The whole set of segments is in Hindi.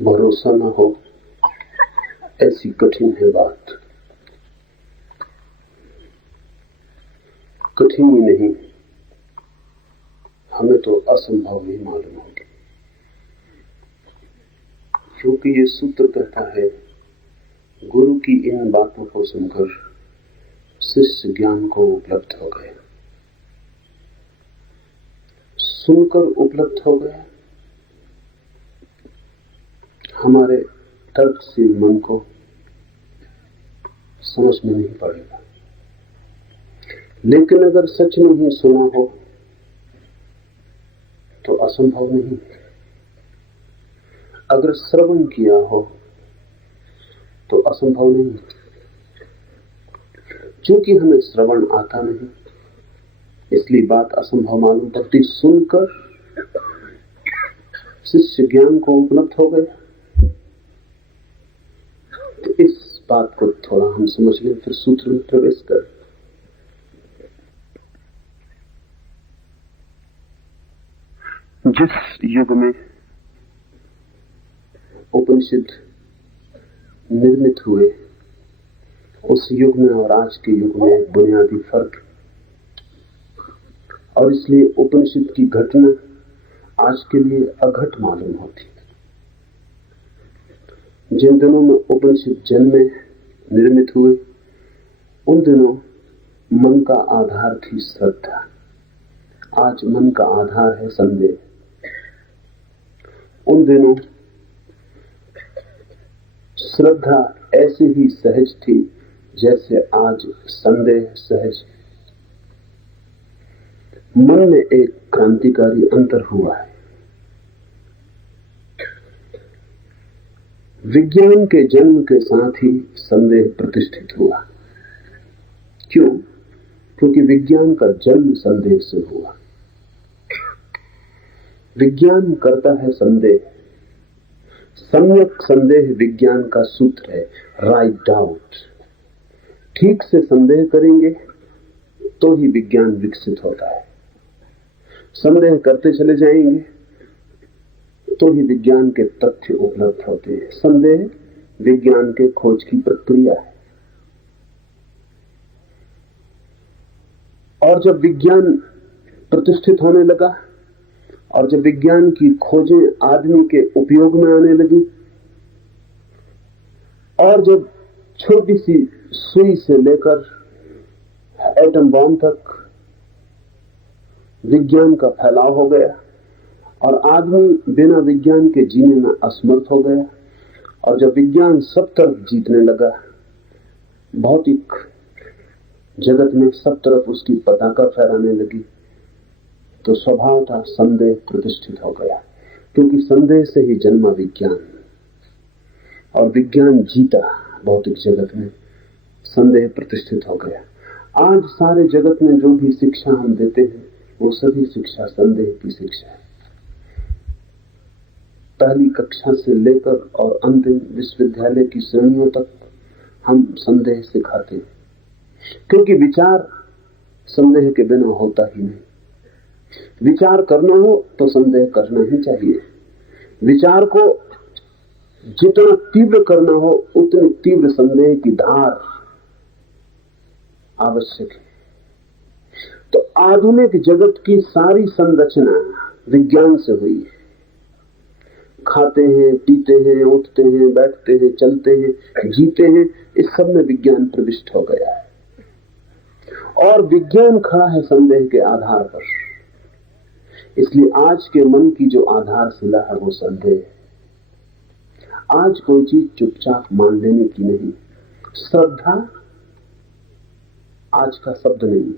भरोसा न हो ऐसी कठिन है बात। कठिन ही नहीं, हमें तो असंभव ही मालूम होगी, क्योंकि ये सूत्र कहता है, गुरु की इन बातों को सुनकर शिष्य ज्ञान को उपलब्ध हो गया। सुनकर उपलब्ध हो गया, हमारे तर्कशील मन को समझ में नहीं पड़ेगा। लेकिन अगर सच में ही सुना हो तो असंभव नहीं। अगर श्रवण किया हो तो असंभव नहीं। क्योंकि हमें श्रवण आता नहीं, इसलिए बात असंभव मालूम पड़ती। सुनकर शिष्य ज्ञान को उपलब्ध हो गया, तो इस बात को थोड़ा हम समझ लें, फिर सूत्र में प्रवेश करें। जिस युग में उपनिषद निर्मित हुए, उस युग में और आज के युग में एक बुनियादी फर्क, और इसलिए उपनिषद की घटना आज के लिए अघट मालूम होती। जिन दिनों में उपनिषद जन्मे, निर्मित हुए, उन दिनों मन का आधार थी श्रद्धा। आज मन का आधार है संदेह। उन दिनों श्रद्धा ऐसे ही सहज थी जैसे आज संदेह सहज। मन में एक क्रांतिकारी अंतर हुआ है। विज्ञान के जन्म के साथ ही संदेह प्रतिष्ठित हुआ। क्यों? क्योंकि विज्ञान का जन्म संदेह से हुआ। विज्ञान करता है संदेह। सम्यक संदेह विज्ञान का सूत्र है, राइट डाउट। ठीक से संदेह करेंगे तो ही विज्ञान विकसित होता है। संदेह करते चले जाएंगे तो ही विज्ञान के तथ्य उपलब्ध होते हैं। संदेह विज्ञान के खोज की प्रक्रिया है। और जब विज्ञान प्रतिष्ठित होने लगा और जब विज्ञान की खोजें आदमी के उपयोग में आने लगी, और जब छोटी सी सुई से लेकर एटम बॉम्ब तक विज्ञान का फैलाव हो गया और आदमी बिना विज्ञान के जीने में असमर्थ हो गया, और जब विज्ञान सब तरफ जीतने लगा, भौतिक जगत में सब तरफ उसकी पताका फहराने लगी, तो स्वभाव था संदेह प्रतिष्ठित हो गया। क्योंकि संदेह से ही जन्मा विज्ञान, और विज्ञान जीता भौतिक जगत में, संदेह प्रतिष्ठित हो गया। आज सारे जगत में जो भी शिक्षा हम देते हैं वो सभी शिक्षा संदेह की शिक्षा है। पहली कक्षा से लेकर और अंतिम विश्वविद्यालय की श्रेणियों तक हम संदेह सिखाते हैं, क्योंकि विचार संदेह के बिना होता ही नहीं। विचार करना हो तो संदेह करना ही चाहिए। विचार को जितना तीव्र करना हो उतनी तीव्र संदेह की धार आवश्यक है। तो आधुनिक जगत की सारी संरचना विज्ञान से हुई है। खाते हैं, पीते हैं, उठते हैं, बैठते हैं, चलते हैं, जीते हैं, इस सब में विज्ञान प्रविष्ट हो गया है। और विज्ञान खड़ा है संदेह के आधार पर। इसलिए आज के मन की जो आधारशिला है वो संदेह है। आज कोई चीज चुपचाप मान लेने की नहीं। श्रद्धा आज का शब्द नहीं।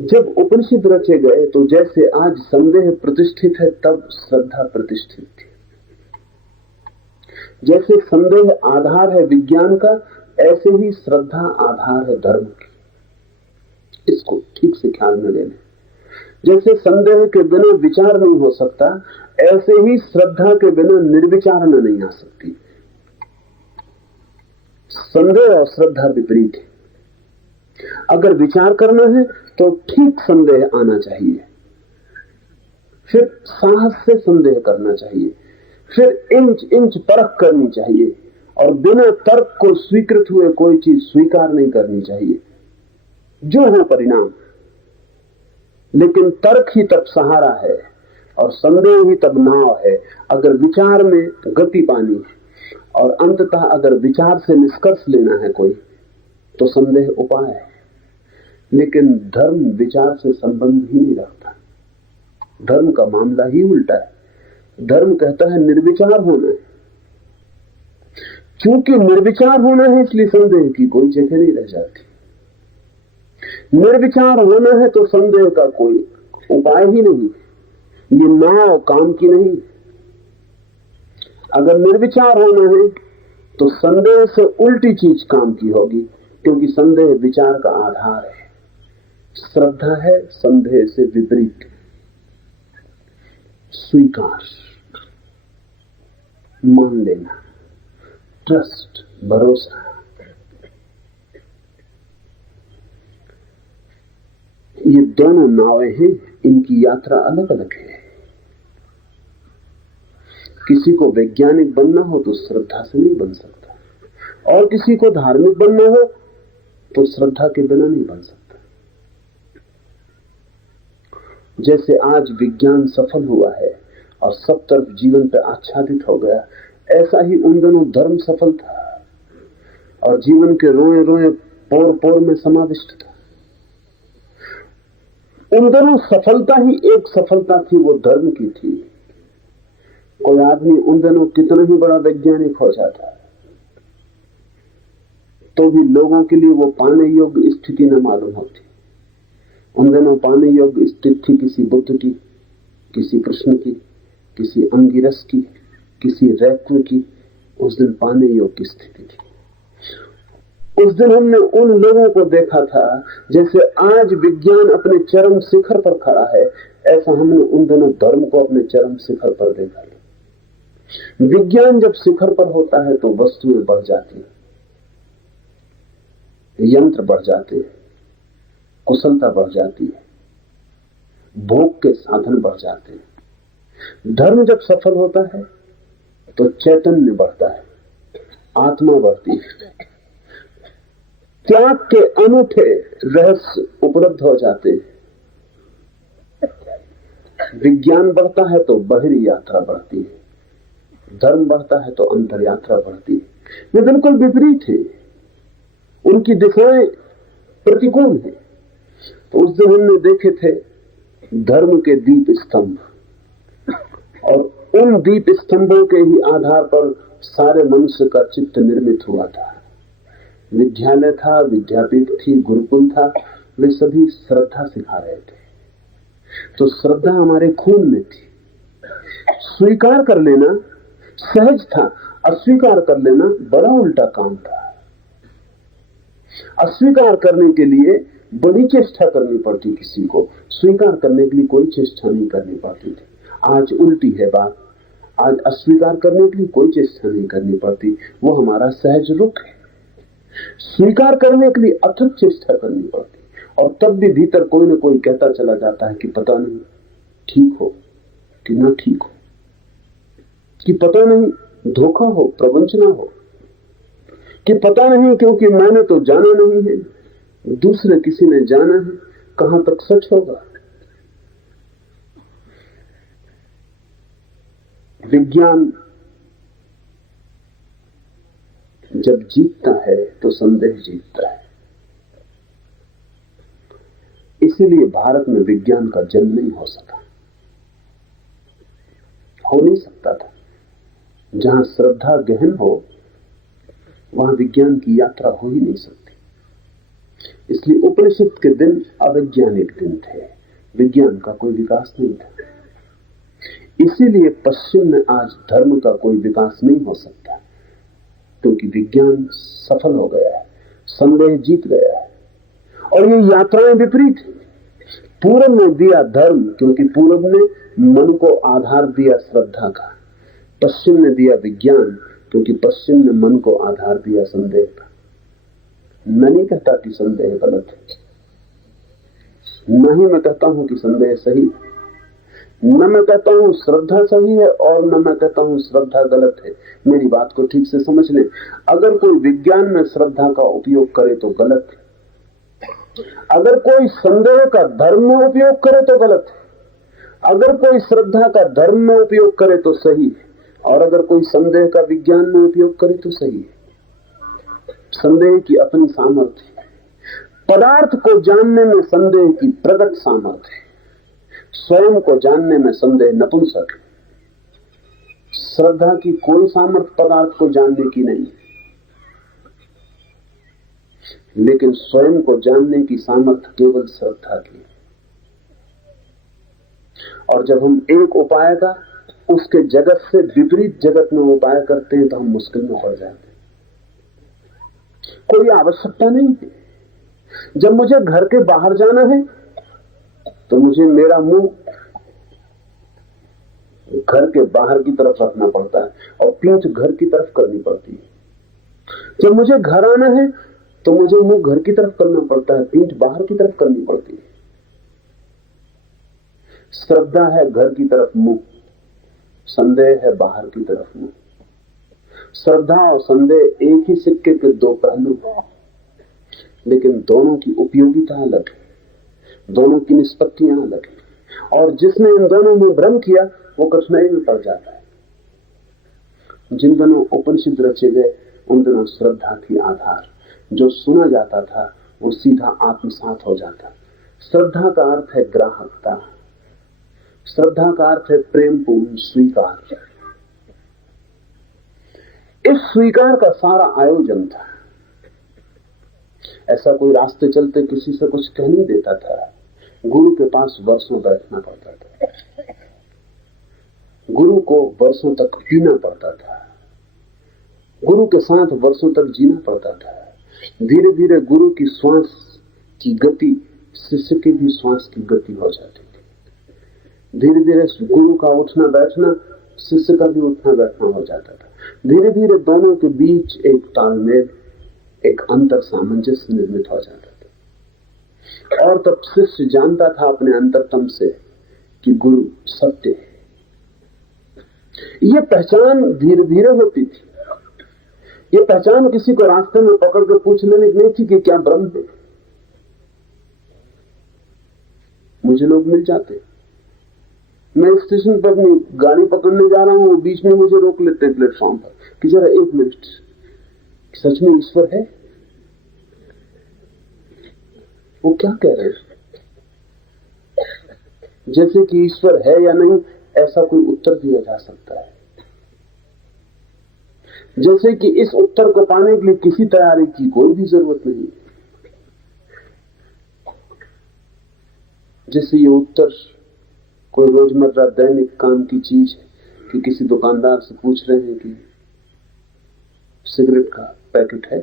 जब उपनिषद रचे गए तो जैसे आज संदेह प्रतिष्ठित है, तब श्रद्धा प्रतिष्ठित थी। जैसे संदेह आधार है विज्ञान का, ऐसे ही श्रद्धा आधार है धर्म की। इसको ठीक से ख्याल में ले लें। जैसे संदेह के बिना विचार नहीं हो सकता, ऐसे ही श्रद्धा के बिना निर्विचारणा नहीं आ सकती। संदेह और श्रद्धा विपरीत है। अगर विचार करना है तो ठीक संदेह आना चाहिए, फिर साहस से संदेह करना चाहिए, फिर इंच इंच परख करनी चाहिए, और बिना तर्क को स्वीकृत हुए कोई चीज स्वीकार नहीं करनी चाहिए, जो हो परिणाम। लेकिन तर्क ही तब सहारा है और संदेह ही तब नाव है। अगर विचार में गति पानी है और अंततः अगर विचार से निष्कर्ष लेना है कोई, तो संदेह उपाय है। लेकिन धर्म विचार से संबंध ही नहीं रखता। धर्म का मामला ही उल्टा है। धर्म कहता है निर्विचार होना है। क्योंकि निर्विचार होना है इसलिए संदेह की कोई जगह नहीं रह जाती। निर्विचार होना है तो संदेह का कोई उपाय ही नहीं। ये नाव काम की नहीं। अगर निर्विचार होना है तो संदेह से उल्टी चीज काम की होगी, क्योंकि संदेह विचार का आधार है। श्रद्धा है संदेह से विपरीत। स्वीकार, मान लेना, ट्रस्ट, भरोसा। ये दोनों नावें हैं, इनकी यात्रा अलग अलग है। किसी को वैज्ञानिक बनना हो तो श्रद्धा से नहीं बन सकता, और किसी को धार्मिक बनना हो तो श्रद्धा के बिना नहीं बन सकता। जैसे आज विज्ञान सफल हुआ है और सब तरफ जीवन पर आच्छादित हो गया, ऐसा ही उन दिनों धर्म सफल था और जीवन के रोए रोए पोर पोर में समाविष्ट था। उन दिनों सफलता ही एक सफलता थी, वो धर्म की थी। कोई आदमी उन दिनों कितना ही बड़ा वैज्ञानिक हो जाता तो भी लोगों के लिए वो पाने योग्य स्थिति न मालूम होती। उन दिनों पाने योग्य स्थिति थी किसी बुद्ध की, किसी कृष्ण की, किसी अंगिरस की, किसी रैक्व की। उस दिन पाने योग्य स्थिति थी। उस दिन हमने उन लोगों को देखा था जैसे आज विज्ञान अपने चरम शिखर पर खड़ा है, ऐसा हमने उन दिनों धर्म को अपने चरम शिखर पर देखा। विज्ञान जब शिखर पर होता है तो वस्तुएं बढ़ जाती हैं, यंत्र बढ़ जाते हैं, कुशलता बढ़ जाती है, भोग के साधन बढ़ जाते हैं। धर्म जब सफल होता है तो चैतन्य बढ़ता है, आत्मा बढ़ती है, त्याग के अनूठे रहस्य उपलब्ध हो जाते हैं। विज्ञान बढ़ता है तो बाहरी यात्रा बढ़ती है, धर्म बढ़ता है तो अंतर यात्रा बढ़ती है। ये बिल्कुल विपरीत है, उनकी दिशाएं प्रतिकूल है। तो उस दिन हमने देखे थे धर्म के दीप स्तंभ, और उन दीप स्तंभों के ही आधार पर सारे मनुष्य का चित्त निर्मित हुआ था। विद्यालय था, विद्यापीठ थी, गुरुकुल था, वे सभी श्रद्धा सिखा रहे थे। तो श्रद्धा हमारे खून में थी। स्वीकार कर लेना सहज था, अस्वीकार कर लेना बड़ा उल्टा काम था। अस्वीकार करने के लिए बड़ी चेष्टा करनी पड़ती किसी को, स्वीकार करने के लिए कोई चेष्टा नहीं करनी पड़ती थी। आज उल्टी है बात। आज अस्वीकार करने के लिए कोई चेष्टा नहीं करनी पड़ती, वो हमारा सहज रुख है। स्वीकार करने के लिए अथक चेष्टा करनी पड़ती, और तब भी भीतर कोई ना कोई कहता चला जाता है कि पता नहीं ठीक हो कि ना ठीक हो, कि पता नहीं धोखा हो, प्रवंचना हो, कि पता नहीं क्योंकि मैंने तो जाना नहीं है, दूसरे किसी ने जाना है, कहां तक सच होगा। विज्ञान जब जीतता है तो संदेह जीतता है। इसीलिए भारत में विज्ञान का जन्म नहीं हो सका, हो नहीं सकता था। जहां श्रद्धा गहन हो वहां विज्ञान की यात्रा हो ही नहीं सकती। इसलिए उपनिषद के दिन अवैज्ञानिक दिन थे, विज्ञान का कोई विकास नहीं था। इसीलिए पश्चिम में आज धर्म का कोई विकास नहीं हो सकता, क्योंकि विज्ञान सफल हो गया है, संदेह जीत गया है। और ये यात्राएं विपरीत है। पूरब ने दिया धर्म क्योंकि पूरब ने मन को आधार दिया श्रद्धा का, पश्चिम ने दिया विज्ञान क्योंकि पश्चिम ने मन को आधार दिया संदेह का। मैं नहीं कहता कि संदेह गलत है, न ही मैं कहता हूं कि संदेह सही, न मैं कहता हूं श्रद्धा सही है और न मैं कहता हूं श्रद्धा गलत है। मेरी बात को ठीक से समझ लें। अगर कोई विज्ञान में श्रद्धा का उपयोग करे तो गलत है, अगर कोई संदेह का धर्म में उपयोग करे तो गलत है, अगर कोई श्रद्धा का धर्म में उपयोग करे तो सही है, और अगर कोई संदेह का विज्ञान में उपयोग करे तो सही है। संदेह की अपनी सामर्थ्य है। पदार्थ को जानने में संदेह की प्रकट सामर्थ्य है, स्वयं को जानने में संदेह नपुंसक है। श्रद्धा की कोई सामर्थ्य पदार्थ को जानने की नहीं, लेकिन स्वयं को जानने की सामर्थ्य केवल श्रद्धा की। और जब हम एक उपाय का उसके जगत से विपरीत जगत में उपाय करते हैं तो हम मुश्किल में पड़ जाते हैं। कोई आवश्यकता नहीं है। जब मुझे घर के बाहर जाना है तो मुझे मेरा मुंह घर के बाहर की तरफ रखना पड़ता है और पीठ घर की तरफ करनी पड़ती है। जब मुझे घर आना है तो मुझे मुंह घर की तरफ करना पड़ता है, पीठ बाहर की तरफ करनी पड़ती है। श्रद्धा है घर की तरफ मुंह, संदेह है बाहर की तरफ मुंह। श्रद्धा और संदेह एक ही सिक्के के दो पहलू हैं, लेकिन दोनों की उपयोगिता अलग है, दोनों की निष्पत्तियां अलग है। और जिसने इन दोनों में भ्रम किया वो कठिनाई में पड़ जाता है। जिन दिनों उपनिषद रचे गए उन दिनों श्रद्धा थी आधार। जो सुना जाता था वो सीधा आत्मसात हो जाता। श्रद्धा का अर्थ है ग्राहकता, श्रद्धा का अर्थ है प्रेमपूर्ण स्वीकार। इस स्वीकार का सारा आयोजन था। ऐसा कोई रास्ते चलते किसी से कुछ कह नहीं देता था। गुरु के पास वर्षों बैठना पड़ता था, गुरु को वर्षों तक पीना पड़ता था, गुरु के साथ वर्षों तक जीना पड़ता था। धीरे धीरे गुरु की श्वास की गति शिष्य की भी श्वास की गति हो जाती थी। धीरे धीरे गुरु का उठना बैठना शिष्य का भी उठना बैठना हो जाता था। धीरे धीरे दोनों के बीच एक तालमेल, एक अंतर सामंजस्य निर्मित हो जाता था। और तब शिष्य जानता था अपने अंतरतम से कि गुरु सत्य है। यह पहचान धीरे धीरे होती थी। ये पहचान किसी को रास्ते में पकड़ कर पूछ लेने की नहीं थी कि क्या ब्रह्म है। मुझे लोग मिल जाते, मैं स्टेशन पर अपनी गाड़ी पकड़ने जा रहा हूं, बीच में मुझे रोक लेते हैं प्लेटफॉर्म पर कि जरा एक मिनट, सच में ईश्वर है? वो क्या कह रहे हैं? जैसे कि ईश्वर है या नहीं ऐसा कोई उत्तर दिया जा सकता है, जैसे कि इस उत्तर को पाने के लिए किसी तैयारी की कोई भी जरूरत नहीं। जैसे ये उत्तर कोई रोजमर्रा दैनिक काम की चीज है कि किसी दुकानदार से पूछ रहे हैं कि सिगरेट का पैकेट है।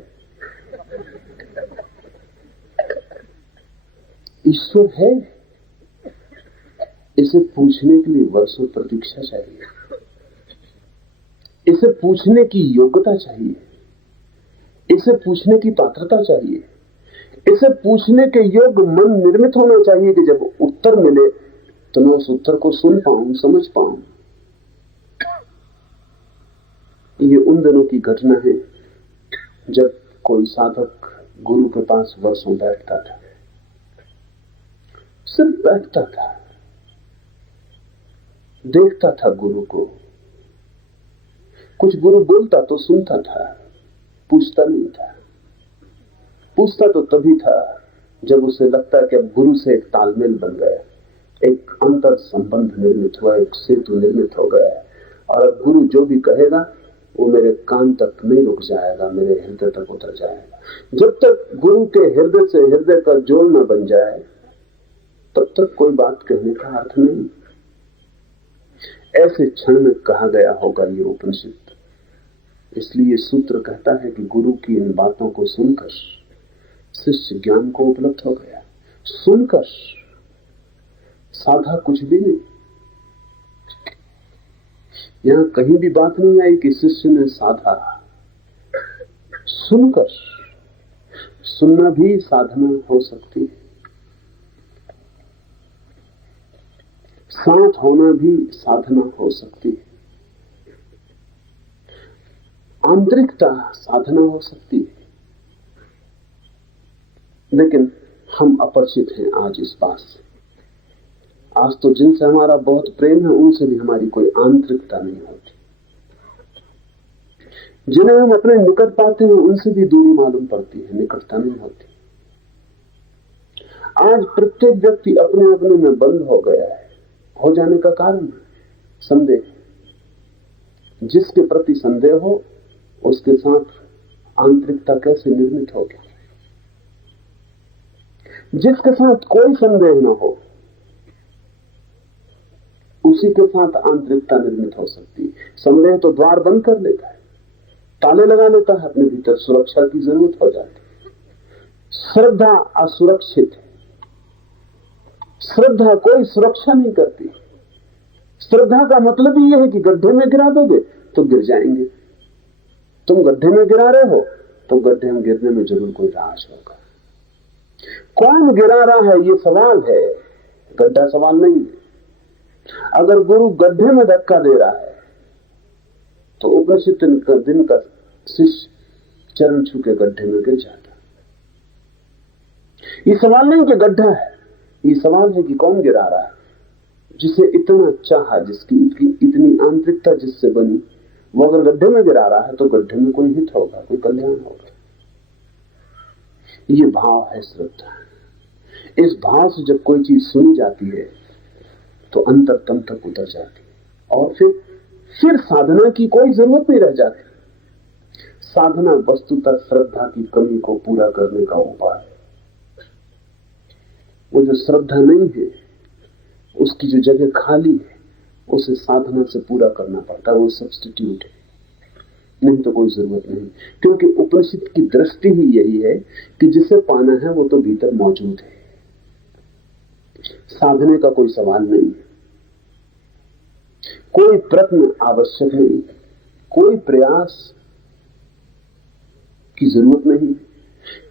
ईश्वर है, इसे पूछने के लिए वर्षों प्रतीक्षा चाहिए, इसे पूछने की योग्यता चाहिए, इसे पूछने की पात्रता चाहिए, इसे पूछने के योग्य मन निर्मित होना चाहिए कि जब उत्तर मिले तो मैं उस उत्तर को सुन पाऊं, समझ पाऊं। ये उन दिनों की घटना है जब कोई साधक गुरु के पास वर्षों बैठता था, सिर्फ बैठता था, देखता था गुरु को। कुछ गुरु बोलता तो सुनता था, पूछता नहीं था। पूछता तो तभी था जब उसे लगता कि अब गुरु से एक तालमेल बन गया, एक अंतर संबंध निर्मित हुआ, एक सेतु निर्मित हो गया है। और अब गुरु जो भी कहेगा वो मेरे कान तक नहीं रुक जाएगा, मेरे हृदय तक उतर जाएगा। जब तक गुरु के हृदय से हृदय का जोड़ न बन जाए तब तक कोई बात कहने का अर्थ नहीं। ऐसे क्षण में कहा गया होगा ये उपनिषद। इसलिए सूत्र कहता है कि गुरु की इन बातों को सुनकर शिष्य ज्ञान को उपलब्ध हो गया। सुनकर, साधा कुछ भी नहीं। यहां कहीं भी बात नहीं आई कि शिष्य ने साधा। सुनकर, सुनना भी साधना हो सकती है। साथ होना भी साधना हो सकती है, आंतरिकता साधना हो सकती है, लेकिन हम अपरिचित हैं आज इस बात से। आज तो जिनसे हमारा बहुत प्रेम है उनसे भी हमारी कोई आंतरिकता नहीं होती, जिन्हें हम अपने निकट पाते हैं उनसे भी दूरी मालूम पड़ती है, निकटता नहीं होती। आज प्रत्येक व्यक्ति अपने अपने में बंद हो गया है। हो जाने का कारण संदेह। जिसके प्रति संदेह हो उसके साथ आंतरिकता कैसे निर्मित होगी? जिसके साथ कोई संदेह न हो उसी के साथ आंतरिकता निर्मित हो सकती है। संदेह तो द्वार बंद कर लेता है, ताले लगा लेता है, अपने भीतर सुरक्षा की जरूरत हो जाती है। श्रद्धा असुरक्षित है। श्रद्धा कोई सुरक्षा नहीं करती। श्रद्धा का मतलब ही यह है कि गड्ढे में गिरा दोगे तो गिर जाएंगे। तुम गड्ढे में गिरा रहे हो तो गड्ढे में गिरने में जरूर कोई राज होगा। कौन गिरा रहा है ये सवाल है, गड्ढा सवाल नहीं है। अगर गुरु गड्ढे में धक्का दे रहा है तो उपनिषद दिन का शिष्य चरण छू के गड्ढे में गिर जाता। ये सवाल नहीं कि गड्ढा है, ये सवाल है कि कौन गिरा रहा है। जिसे इतना चाहा, जिसकी इतनी आंतरिकता जिससे बनी, वो अगर गड्ढे में गिरा रहा है तो गड्ढे में कोई हित होगा, कोई कल्याण होगा। ये भाव है श्रद्धा। इस भाव से जब कोई चीज सुनी जाती है तो अंतरतम तक उतर जाती है और फिर साधना की कोई जरूरत नहीं रह जाती। साधना वस्तुतः श्रद्धा की कमी को पूरा करने का उपाय है। वो जो श्रद्धा नहीं है उसकी जो जगह खाली है उसे साधना से पूरा करना पड़ता है, वो सब्स्टिट्यूट है, नहीं तो कोई जरूरत नहीं। क्योंकि उपनिषद की दृष्टि ही यही है कि जिसे पाना है वो तो भीतर मौजूद है। साधने का कोई सवाल नहीं है, कोई प्रयत्न आवश्यक नहीं, कोई प्रयास की जरूरत नहीं,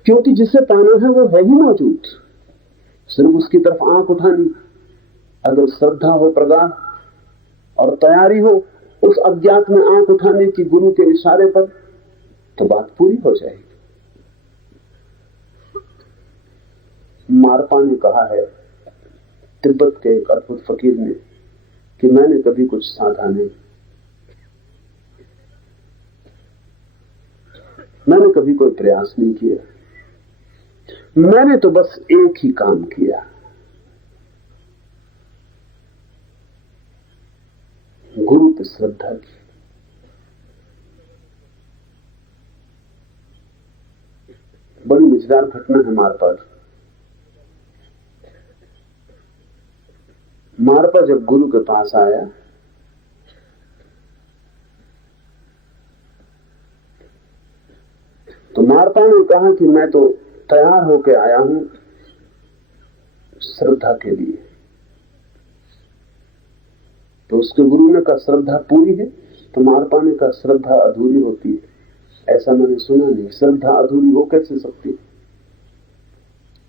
क्योंकि जिसे पाना है वो है ही मौजूद, सिर्फ उसकी तरफ आंख उठानी। अगर श्रद्धा हो प्रगाढ़ और तैयारी हो उस अज्ञात में आंख उठाने की गुरु के इशारे पर, तो बात पूरी हो जाएगी। मारपा ने कहा है, तिब्बत के एक अद्भुत फकीर ने, कि मैंने कभी कुछ साधा नहीं, मैंने कभी कोई प्रयास नहीं किया, मैंने तो बस एक ही काम किया, गुरु पे श्रद्धा की। बड़ी मजेदार घटना है मारपा की। मारपा जब गुरु के पास आया तो मारपा ने कहा कि मैं तो तैयार होकर आया हूं श्रद्धा के लिए। तो उसके गुरु ने कहा श्रद्धा पूरी है? तो मारपा ने कहा श्रद्धा अधूरी होती है, ऐसा मैंने सुना नहीं। श्रद्धा अधूरी हो कैसे सकती?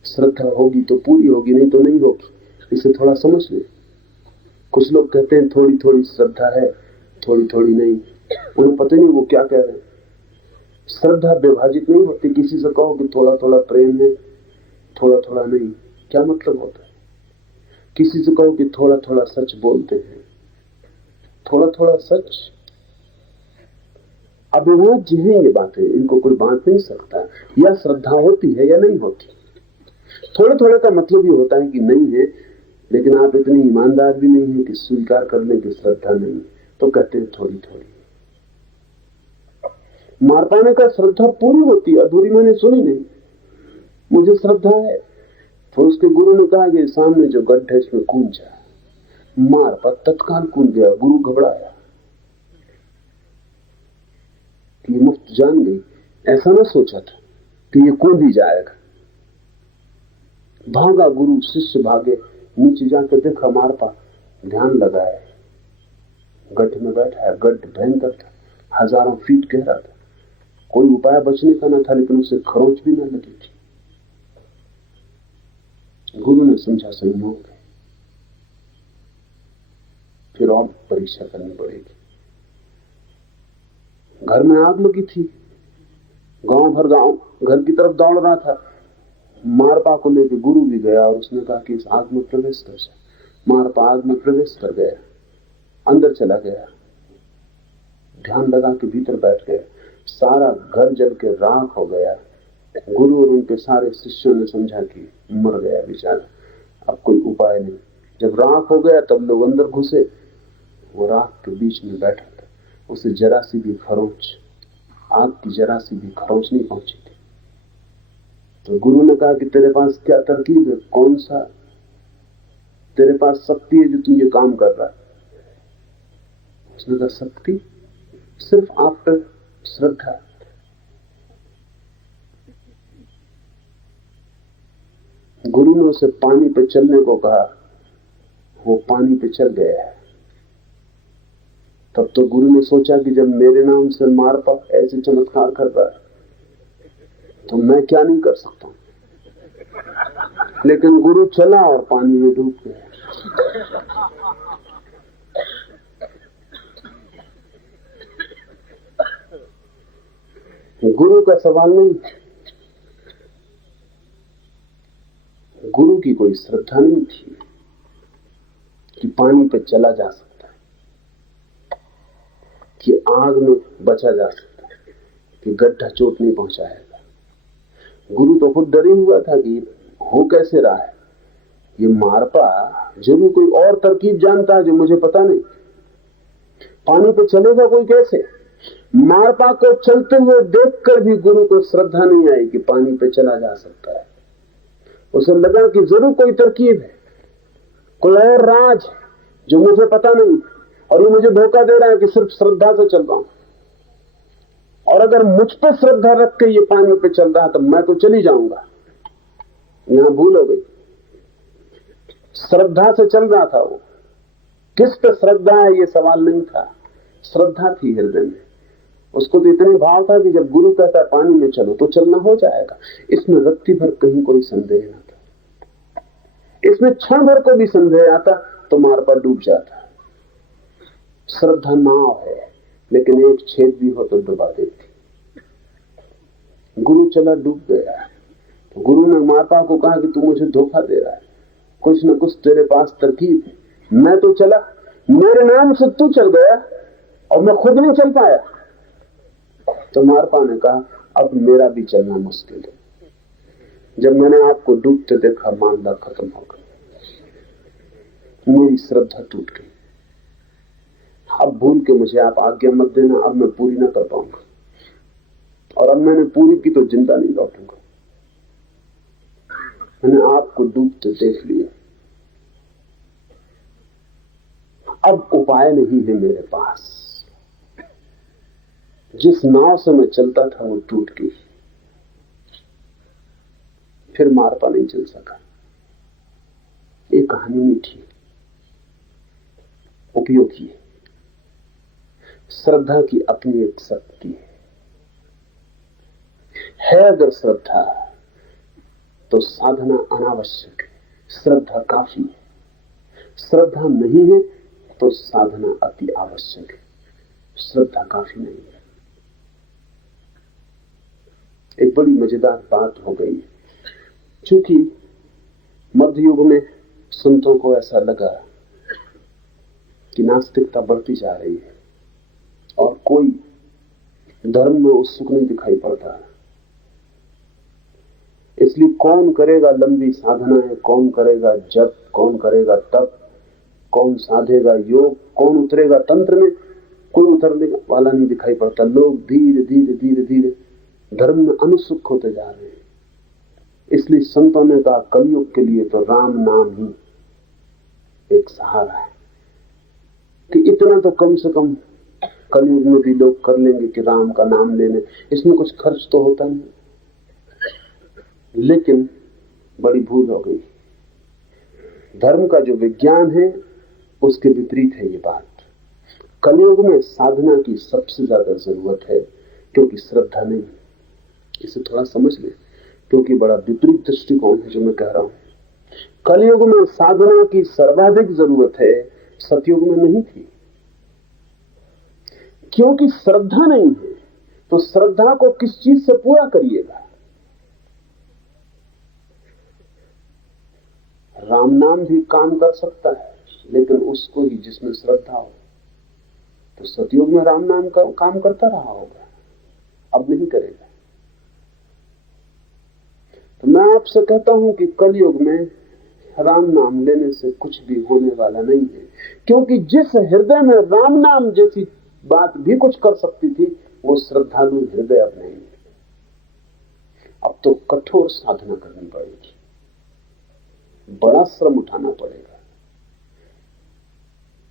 श्रद्धा होगी तो पूरी होगी, नहीं तो नहीं होगी। इसे थोड़ा समझ ले। कुछ लोग कहते हैं थोड़ी थोड़ी श्रद्धा है, थोड़ी थोड़ी नहीं। उन्हें पता नहीं वो क्या कह रहे हैं। श्रद्धा विभाजित नहीं होती। किसी से कहो कि थोड़ा थोड़ा प्रेम है, थोड़ा थोड़ा नहीं, क्या मतलब होता है? किसी से कहो कि थोड़ा थोड़ा सच बोलते हैं, थोड़ा थोड़ा सच। अभिवाज्य है ये बातें, इनको कोई बांट नहीं सकता। या श्रद्धा होती है या नहीं होती। थोड़े थोड़े का मतलब ये होता है कि नहीं है, लेकिन आप इतनी ईमानदार भी नहीं है कि स्वीकार कर लें कि श्रद्धा नहीं, तो कहते हैं थोड़ी थोड़ी। मारपाने का श्रद्धा पूरी होती, अधूरी मैंने सुनी नहीं, मुझे श्रद्धा है। तो उसके गुरु ने कहा कि सामने जो गड्ढा है इसमें कूद जा। मारपा तत्काल कूद गया। गुरु घबराया कि ये मुफ्त जान गई, ऐसा ना सोचा था कि ये कूद ही जाएगा। भागा गुरु, शिष्य भागे, नीचे जाकर देखा मारपा ध्यान लगाए गड्ढे में बैठा है। गड्ढ भयंकर था, हजारों फीट गहरा था, कोई उपाय बचने का न था, लेकिन उसे खरोंच भी न लगी थी। गुरु ने समझा संयोग है। फिर और परीक्षा करनी पड़ेगी। घर में आग लगी थी, गांव भर गांव घर की तरफ दौड़ रहा था। मारपा को लेकर गुरु भी गया और उसने कहा कि इस आग में प्रवेश कर जा। मारपा आग में प्रवेश कर गया, अंदर चला गया, ध्यान लगा के भीतर बैठ गया। सारा घर जल के राख हो गया। गुरु और उनके सारे शिष्यों ने समझा कि मर गया बेचारा, अब कोई उपाय नहीं। जब राख हो गया तब लोग अंदर घुसे। वो राख के बीच में बैठा था, उसे जरा सी भी खरोंच, आग की जरा सी भी खरोंच नहीं पहुंची थी। तो गुरु ने कहा कि तेरे पास क्या तरकीब है, कौन सा तेरे पास शक्ति है जो तू ये काम कर रहा है? उसने कहा शक्ति सिर्फ आप पर श्रद्धा। गुरु ने उसे पानी पे चलने को कहा, वो पानी पे चल गया है। तब तो गुरु ने सोचा कि जब मेरे नाम से मारपा ऐसे चमत्कार कर रहा है तो मैं क्या नहीं कर सकता। लेकिन गुरु चला और पानी में डूब गया। गुरु का सवाल नहीं, गुरु की कोई श्रद्धा नहीं थी कि पानी पे चला जा सकता है, कि आग में बचा जा सकता है, कि गड्ढा चोट नहीं पहुंचाएगा। गुरु तो खुद डरे हुआ था कि हो कैसे रहा है, ये मारपा जरूर कोई और तरकीब जानता है जो मुझे पता नहीं। पानी पे चलेगा कोई कैसे? मारपा को चलते हुए देखकर भी गुरु को श्रद्धा नहीं आई कि पानी पे चला जा सकता है। उसे लगा कि जरूर कोई तरकीब है, कोई और राज जो मुझे पता नहीं, और ये मुझे धोखा दे रहा है कि सिर्फ श्रद्धा से चल रहा हूं। और अगर मुझ पर श्रद्धा रख के ये पानी पे चल रहा है तो मैं तो चली जाऊंगा। यहां भूल हो गई। श्रद्धा से चल रहा था वो। किस पे श्रद्धा है ये सवाल नहीं था, श्रद्धा थी हृदय में। उसको तो इतने भाव था कि जब गुरु कहता है पानी में चलो तो चलना हो जाएगा। इसमें रत्ती भर कहीं कोई संदेह न था। इसमें क्षण भर को भी संदेह आता तो मार पर डूब जाता। श्रद्धा नाव है, लेकिन एक छेद भी हो तो डुबा देती। गुरु चला, डूब गया। तो गुरु ने मारपा को कहा कि तू मुझे धोखा दे रहा है, कुछ न कुछ तेरे पास तरकीब है। मैं तो चला, मेरे नाम से तू चल गया और मैं खुद नहीं चल पाया। तो मारपा ने कहा अब मेरा भी चलना मुश्किल है। जब मैंने आपको डूबते देखा मामला खत्म हो गया, मेरी श्रद्धा टूट गई। अब भूल के मुझे आप आज्ञा मत देना, अब मैं पूरी ना कर पाऊंगा, और अब मैंने पूरी की तो जिंदा नहीं लौटूंगा। मैंने आपको डूबते देख लिया, अब उपाय नहीं है मेरे पास। जिस नाव से मैं चलता था वो टूट गई, फिर मारपा नहीं चल सका। ये कहानी मीठी, उपयोगी है। श्रद्धा की अपनी एक शक्ति है अगर श्रद्धा तो साधना अनावश्यक है, श्रद्धा काफी है। श्रद्धा नहीं है तो साधना अति आवश्यक है, श्रद्धा काफी नहीं है। एक बड़ी मजेदार बात हो गई, क्योंकि मध्य युग में संतों को ऐसा लगा कि नास्तिकता बढ़ती जा रही है और कोई धर्म में उत्सुक नहीं दिखाई पड़ता। इसलिए कौन करेगा लंबी साधनाएं, कौन करेगा जप, कौन करेगा तप, कौन साधेगा योग, कौन उतरेगा तंत्र में, कोई उतरने वाला नहीं दिखाई पड़ता। लोग धीरे धीरे धीरे धीरे धर्म में अनुसुक होते जा रहे हैं। इसलिए संतों ने कहा कलयुग के लिए तो राम नाम ही एक सहारा है, कि इतना तो कम से कम कलयुग में भी लोग कर लेंगे कि राम का नाम लेने, इसमें कुछ खर्च तो होता नहीं। लेकिन बड़ी भूल हो गई। धर्म का जो विज्ञान है उसके विपरीत है ये बात। कलयुग में साधना की सबसे ज्यादा जरूरत है, क्योंकि श्रद्धा नहीं। इसे थोड़ा समझ ले, क्योंकि बड़ा विपरीत दृष्टिकोण है जो मैं कह रहा हूं। कलयुग में साधना की सर्वाधिक जरूरत है, सतयुग में नहीं थी, क्योंकि श्रद्धा नहीं है। तो श्रद्धा को किस चीज से पूरा करिएगा? राम नाम भी काम कर सकता है, लेकिन उसको ही जिसमें श्रद्धा हो। तो सतयुग में राम नाम का काम करता रहा होगा, अब नहीं करेगा। तो मैं आपसे कहता हूं कि कलयुग में राम नाम लेने से कुछ भी होने वाला नहीं है, क्योंकि जिस हृदय में राम नाम जैसी बात भी कुछ कर सकती थी, वो श्रद्धालु हृदय अब नहीं है। अब तो कठोर साधना करनी पड़ेगी, बड़ा श्रम उठाना पड़ेगा,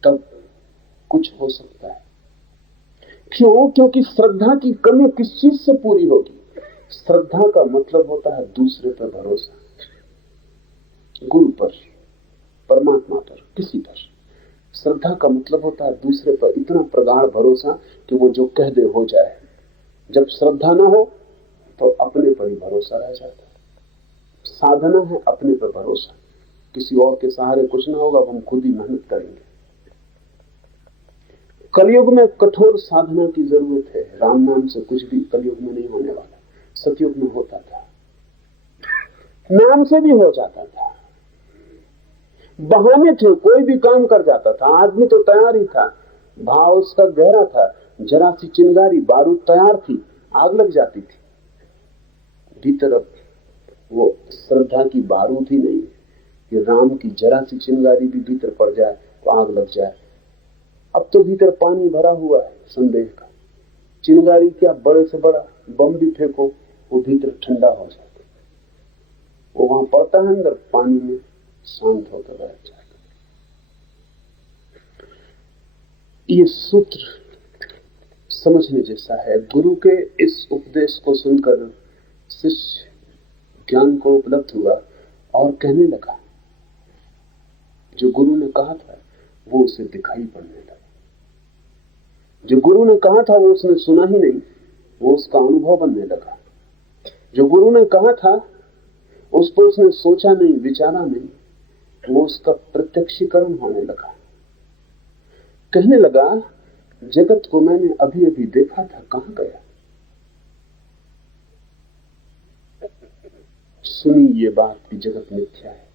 तब कुछ हो सकता है। क्यों? क्योंकि श्रद्धा की कमी किस चीज से पूरी होगी? श्रद्धा का मतलब होता है दूसरे पर भरोसा, गुरु पर, परमात्मा पर, किसी पर। श्रद्धा का मतलब होता है दूसरे पर इतना प्रगाढ़ भरोसा कि वो जो कह दे हो जाए। जब श्रद्धा ना हो तो अपने पर ही भरोसा रह जाता है। साधना है अपने पर भरोसा, किसी और के सहारे कुछ ना होगा, हम खुद ही मेहनत करेंगे। कलयुग में कठोर साधना की जरूरत है। राम नाम से कुछ भी कलयुग में नहीं होने वाला। सतयुग में होता था, नाम से भी हो जाता था, बहाने थे, कोई भी काम कर जाता था, आदमी तो तैयार ही था, भाव उसका गहरा था, जरा सी चिंगारी बारूद तैयार थी, आग लग जाती थी भीतर। अब वो श्रद्धा की बारूद ही नहीं कि राम की जरा सी चिंगारी भी भीतर पड़ जाए तो आग लग जाए। अब तो भीतर पानी भरा हुआ है संदेह का। चिंगारी क्या, बड़े से बड़ा बम भी फेंको वो भीतर ठंडा हो जाता, वो वहां पड़ता है अंदर पानी में, शांत होकर बैठ जाता। ये सूत्र समझने जैसा है। गुरु के इस उपदेश को सुनकर शिष्य ज्ञान को उपलब्ध हुआ और कहने लगा, जो गुरु ने कहा था वो उसे दिखाई पड़ने लगा। जो गुरु ने कहा था वो उसने सुना ही नहीं, वो उसका अनुभव बनने लगा। जो गुरु ने कहा था उस पर उसने सोचा नहीं, विचारा नहीं, वो उसका प्रत्यक्षीकरण होने लगा। कहने लगा, जगत को मैंने अभी अभी देखा था, कहां गया? सुनी ये बात कि जगत मिथ्या है,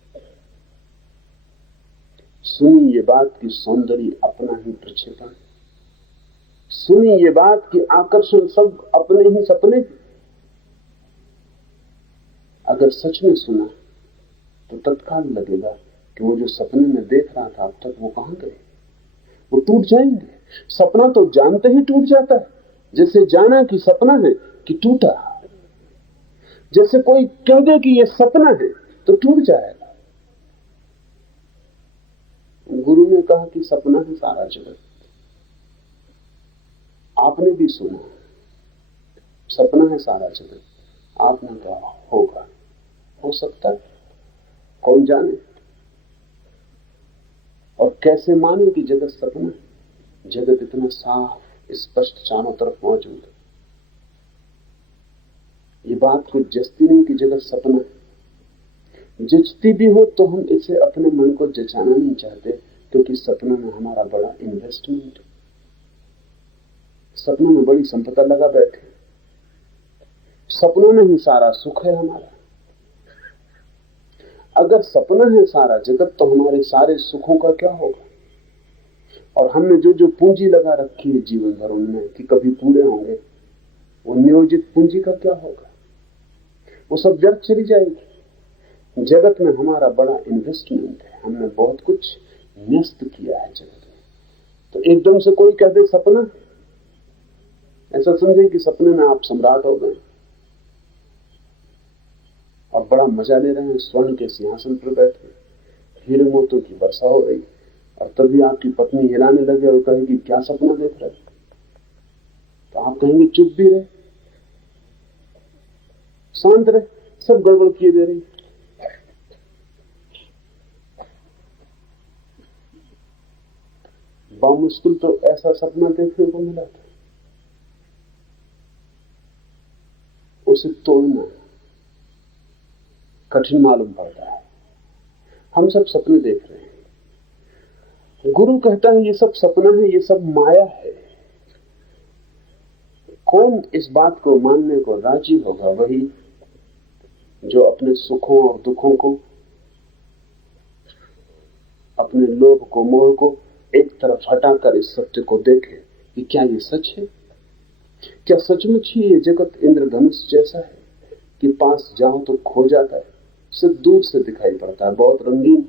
सुनी ये बात कि सौंदर्य अपना ही प्रक्षेपण, सुनी ये बात कि आकर्षण सब अपने ही सपने। अगर सच में सुना तो तत्काल लगेगा कि वो जो सपने में देख रहा था अब तक वो कहां गए, वो टूट जाएंगे। सपना तो जानते ही टूट जाता है, जैसे जाना कि सपना है कि टूटा। जैसे कोई कह दे कि ये सपना है तो टूट जाएगा। गुरु ने कहा कि सपना है सारा जगत। आपने भी सुना सपना है सारा जगत, आपने कहा होगा, हो सकता है, कौन जाने। और कैसे माने कि जगत सपना है? जगत इतना साफ स्पष्ट चारों तरफ मौजूद है। ये बात कुछ जचती नहीं कि जगत सपना है। जचती भी हो तो हम इसे अपने मन को जचाना नहीं चाहते, क्योंकि सपनों में हमारा बड़ा इन्वेस्टमेंट है, सपनों में बड़ी संपदा लगा बैठे, सपनों में ही सारा सुख है हमारा। अगर सपना है सारा जगत तो हमारे सारे सुखों का क्या होगा? और हमने जो जो पूंजी लगा रखी है जीवन भर उनमें कि कभी पूरे होंगे, वो नियोजित पूंजी का क्या होगा? वो सब व्यर्थ चली जाएगी। जगत में हमारा बड़ा इन्वेस्टमेंट है, हमने बहुत कुछ न्यस्त किया है जगत में। तो एकदम से कोई कह दे सपना, ऐसा समझे कि सपने में आप सम्राट हो गए और बड़ा मजा ले रहे हैं, स्वर्ण के सिंहासन पर बैठे, हीरे मोतियों की वर्षा हो रही, और तभी आपकी पत्नी हिलाने लगे और कहेगी क्या सपना देख रहे? तो आप कहेंगे चुप भी रहे, शांत रहे, सब गड़बड़ किए दे रही। बामुश्किल तो ऐसा सपना देखने को मिला था, उसे तोड़ना कठिन मालूम पड़ता है। हम सब सपने देख रहे हैं, गुरु कहता है ये सब सपना है, ये सब माया है। कौन इस बात को मानने को राजी होगा? वही जो अपने सुखों और दुखों को, अपने लोभ को, मोह को एक तरफ हटाकर इस सत्य को देखे कि क्या ये सच है? क्या सचमुच ही ये जगत इंद्रधनुष जैसा है कि पास जाओ तो खो जाता है, सिर्फ दूर से दिखाई पड़ता है, बहुत रंगीन,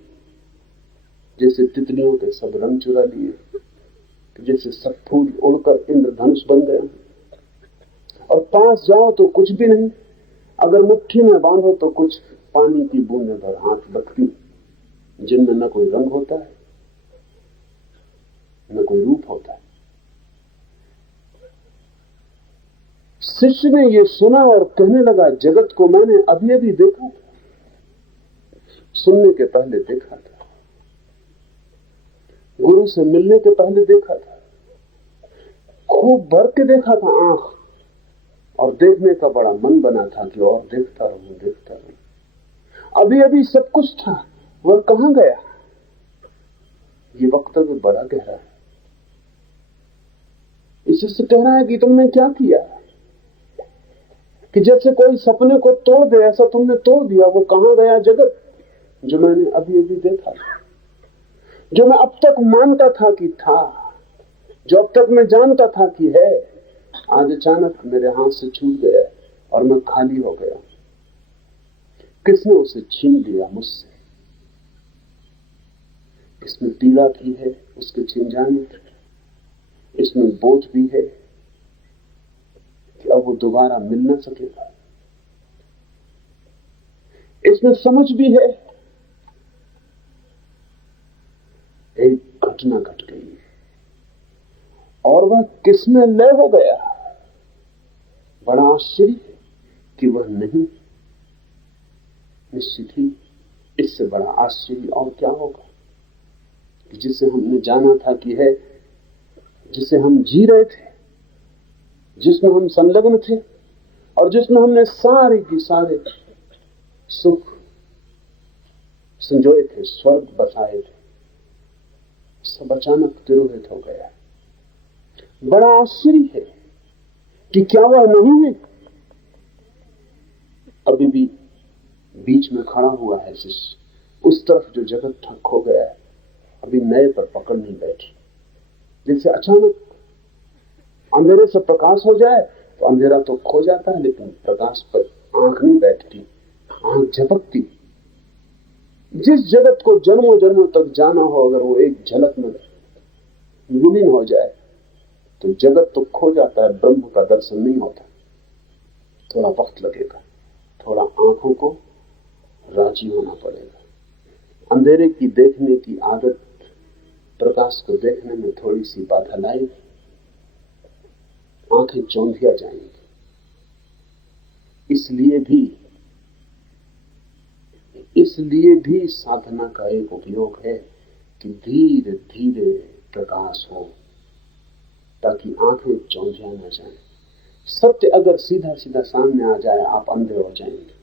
जैसे तितलियों के सब रंग चुरा लिए, जैसे सब फूल उड़कर इंद्रधनुष बन गए, और पास जाओ तो कुछ भी नहीं। अगर मुट्ठी में बांधो तो कुछ पानी की बूंदें भर हाथ लगती, जिनमें न कोई रंग होता है, न कोई रूप होता है। शिष्य ने ये सुना और कहने लगा, जगत को मैंने अभी अभी देखा था, सुनने के पहले देखा था, गुरु से मिलने के पहले देखा था, खूब भर के देखा था आंख, और देखने का बड़ा मन बना था कि और देखता रहूं, देखता रहूं। अभी अभी सब कुछ था, वह कहां गया? ये वक्तव्य बड़ा गहरा है। इससे कह रहा है कि तुमने क्या किया, कि जैसे कोई सपने को तोड़ दे, ऐसा तुमने तोड़ दिया। वो कहां गया जगत जो मैंने अभी अभी देखा था, जो मैं अब तक मानता था कि था, जो अब तक मैं जानता था कि है, आज अचानक मेरे हाथ से छूट गया और मैं खाली हो गया। किसने उसे छीन लिया मुझसे? इसमें पीड़ा भी है उसके छिन जाने की, इसमें बोझ भी है कि अब वो दोबारा मिल ना सकेगा, इसमें समझ भी है एक घटना घट गई है, और वह किसमें लय हो गया। बड़ा आश्चर्य है कि वह नहीं, निश्चित ही इससे बड़ा आश्चर्य और क्या होगा कि जिसे हमने जाना था कि है, जिसे हम जी रहे थे, जिसमें हम संलग्न थे, और जिसमें हमने सारे की सारे सुख संजोए थे, स्वर्ग बसाए थे, सब अचानक तिरोहित हो गया। बड़ा आश्चर्य है कि क्या वह नहीं है? अभी भी बीच में खड़ा हुआ है शिष्य, उस तरफ जो जगत था खो गया है, अभी नए पर पकड़ नहीं बैठी। जैसे अचानक अंधेरे से प्रकाश हो जाए तो अंधेरा तो खो जाता है, लेकिन प्रकाश पर आंख नहीं बैठती, आंख झपकती। जिस जगत को जन्मों जन्मों तक जाना हो, अगर वो एक झलक में विलीन हो जाए तो जगत तो खो जाता है, ब्रह्म का दर्शन नहीं होता। थोड़ा वक्त लगेगा, थोड़ा आंखों को राजी होना पड़ेगा। अंधेरे की देखने की आदत प्रकाश को देखने में थोड़ी सी बाधा लाएगी, आंखें चौंधिया जाएंगी। इसलिए भी साधना का एक उपयोग है कि धीरे धीरे प्रकाश हो, ताकि आंखें चौंधिया न जाएं। सत्य अगर सीधा सीधा सामने आ जाए, आप अंधे हो जाएंगे।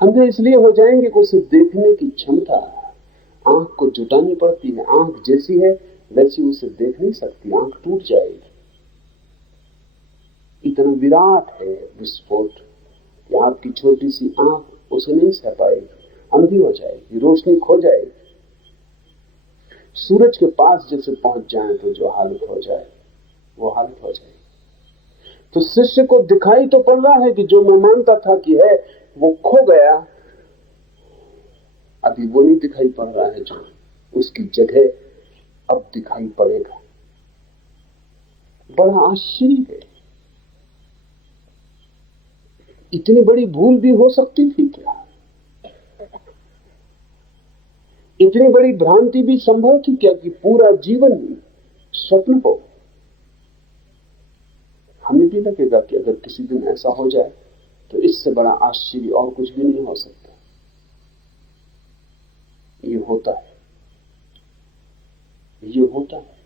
अंधे इसलिए हो जाएंगे कि उसे देखने की क्षमता आंख को जुटानी पड़ती है। आंख जैसी है वैसी उसे देख नहीं सकती, आंख टूट जाएगी। इतना विराट है विस्फोट कि आपकी छोटी सी आंख उसे नहीं सह पाएगी, अंधी हो जाएगी, रोशनी खो जाएगी। सूरज के पास जैसे पहुंच जाए तो जो हालत हो जाए वो हालत हो जाएगी। तो शिष्य को दिखाई तो पड़ रहा है कि जो मैं मानता था कि है वो खो गया, अभी वो नहीं दिखाई पड़ रहा है जो उसकी जगह अब दिखाई पड़ेगा। बड़ा आश्चर्य है, इतनी बड़ी भूल भी हो सकती थी क्या? इतनी बड़ी भ्रांति भी संभव थी क्या कि पूरा जीवन स्वप्न हो? हमें भी लगेगा कि अगर किसी दिन ऐसा हो जाए तो इससे बड़ा आश्चर्य और कुछ भी नहीं हो सकता। ये होता है, ये होता है,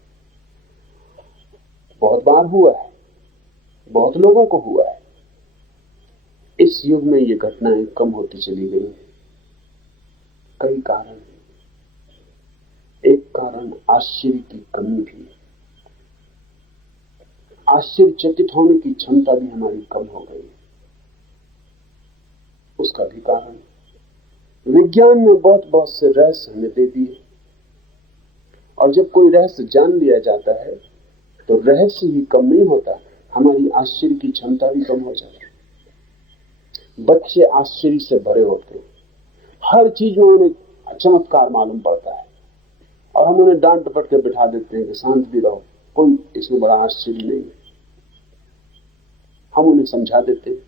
बहुत बार हुआ है, बहुत लोगों को हुआ है। इस युग में ये घटनाएं कम होती चली गई हैं। कई कारण हैं। एक कारण कारण आश्चर्य की कमी भी है। आश्चर्यचकित होने की क्षमता भी हमारी कम हो गई है। उसका भी कारण विज्ञान ने बहुत बहुत से रहस्य हमें दे दिए, और जब कोई रहस्य जान लिया जाता है तो रहस्य ही कम नहीं होता, हमारी आश्चर्य की क्षमता भी कम हो जाती है। बच्चे आश्चर्य से भरे होते हैं, हर चीज में उन्हें चमत्कार मालूम पड़ता है, और हम उन्हें डांट डपट के बिठा देते हैं कि शांत भी रहो, कोई इसमें बड़ा आश्चर्य नहीं है। हम उन्हें समझा देते हैं,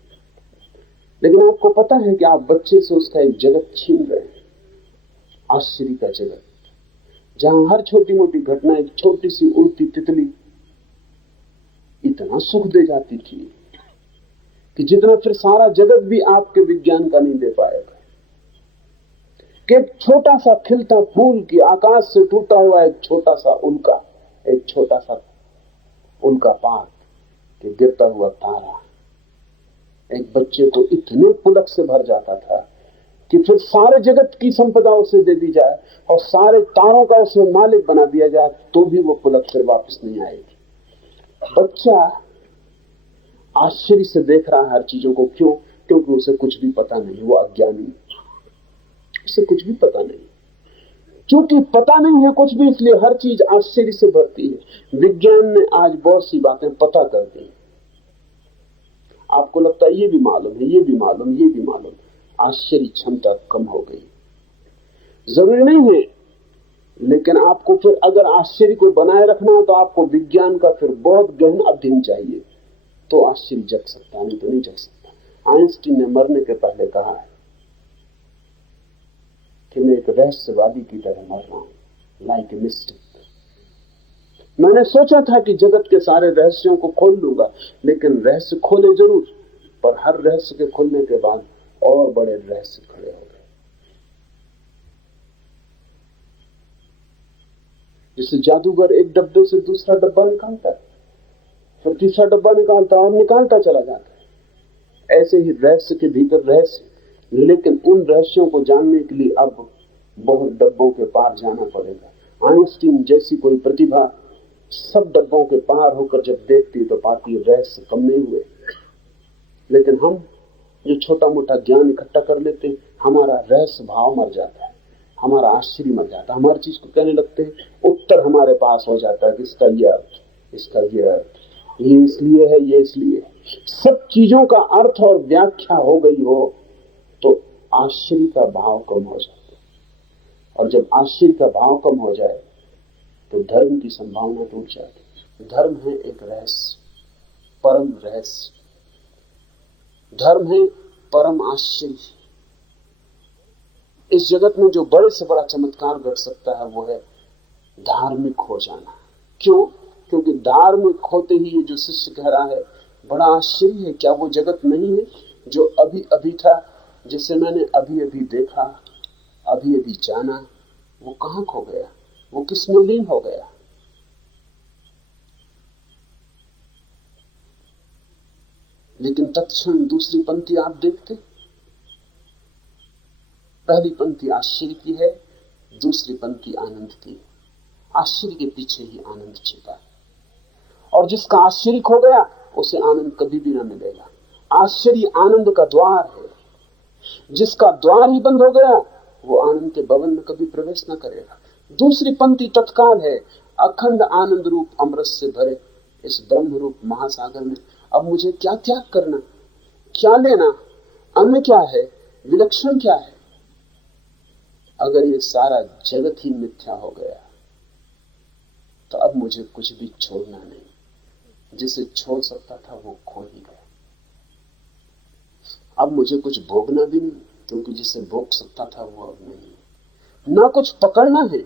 लेकिन आपको पता है कि आप बच्चे से उसका एक जगत छीन रहे हैं, आश्चर्य का जगत, जहां हर छोटी मोटी घटना, एक छोटी सी उड़ती तितली इतना सुख दे जाती थी कि जितना फिर सारा जगत भी आपके विज्ञान का नहीं दे पाएगा। कि एक छोटा सा खिलता फूल की आकाश से टूटा हुआ एक छोटा सा उल्का, एक छोटा सा उल्का पात कि गिरता हुआ तारा एक बच्चे को इतने पुलक से भर जाता था कि फिर सारे जगत की संपदा उसे दे दी जाए और सारे तारों का उसे मालिक बना दिया जाए तो भी वो पुलक फिर वापस नहीं आएगी। बच्चा आश्चर्य से देख रहा है हर चीजों को। क्यों? क्योंकि उसे कुछ भी पता नहीं, वो अज्ञानी, उसे कुछ भी पता नहीं। क्योंकि पता नहीं है कुछ भी, इसलिए हर चीज आश्चर्य से भरती है। विज्ञान ने आज बहुत सी बातें पता कर दी, आपको लगता है ये भी मालूम है, ये भी मालूम, ये भी मालूम। आश्चर्य क्षमता कम हो गई। जरूरी नहीं है, लेकिन आपको फिर अगर आश्चर्य को बनाए रखना है तो आपको विज्ञान का फिर बहुत गहन अध्ययन चाहिए, तो आश्चर्य जग सकता, नहीं तो नहीं जग सकता। आइंस्टीन ने मरने के पहले कहा है कि मैं एक रहस्यवादी की तरह मर रहा हूं, लाइक ए मिस्टिक। मैंने सोचा था कि जगत के सारे रहस्यों को खोल लूंगा, लेकिन रहस्य खोले जरूर, पर हर रहस्य के खुलने के बाद और बड़े रहस्य खड़े हो गए। जैसे जादूगर एक डब्बे से दूसरा डब्बा निकालता है, फिर तीसरा डब्बा निकालता है और निकालता चला जाता है। ऐसे ही रहस्य के भीतर रहस्य, लेकिन उन रहस्यों को जानने के लिए अब बहुत डब्बों के पार जाना पड़ेगा। आइंस्टीन जैसी कोई प्रतिभा सब डब्बों के पार होकर जब देखती तो पाती रहस्य कम नहीं हुए। लेकिन हम जो छोटा मोटा ज्ञान इकट्ठा कर लेते हैं, हमारा रहस्य भाव मर जाता है, हमारा आश्चर्य मर जाता है। हमारी चीज को कहने लगते हैं, उत्तर हमारे पास हो जाता है कि इसका ये अर्थ, इसका ये अर्थ, ये इसलिए है, ये इसलिए है। सब चीजों का अर्थ और व्याख्या हो गई हो तो आश्चर्य का भाव कम हो जाता है, और जब आश्चर्य का भाव कम हो जाए तो धर्म की संभावना टूट जाती है। धर्म है एक रहस्य, परम रहस्य। धर्म है परम आश्चर्य। इस जगत में जो बड़े से बड़ा चमत्कार घट सकता है वो है धार्मिक हो जाना। क्यों? क्योंकि धार्मिक होते ही ये जो शिष्य कह रहा है बड़ा आश्चर्य है, क्या वो जगत नहीं है जो अभी अभी था, जिसे मैंने अभी अभी देखा, अभी अभी जाना, वो कहां खो गया, वो किसमें लीन हो गया? लेकिन तत्क्षण दूसरी पंक्ति आप देखते, पहली पंक्ति आश्चर्य की है, दूसरी पंक्ति आनंद की है। आश्चर्य के पीछे ही आनंद छिपा है, और जिसका आश्चर्य खो गया उसे आनंद कभी भी ना मिलेगा। आश्चर्य आनंद का द्वार है, जिसका द्वार ही बंद हो गया वो आनंद के भवन में कभी प्रवेश न करेगा। दूसरी पंक्ति तत्काल है, अखंड आनंद रूप अमृत से भरे इस ब्रह्म रूप महासागर में अब मुझे क्या त्याग करना, क्या लेना, अन्य क्या है, विलक्षण क्या है? अगर ये सारा जगत ही मिथ्या हो गया तो अब मुझे कुछ भी छोड़ना नहीं। जिसे छोड़ सकता था वो खो ही गया। अब मुझे कुछ भोगना भी नहीं, क्योंकि जिसे भोग सकता था वो अब नहीं। ना कुछ पकड़ना है,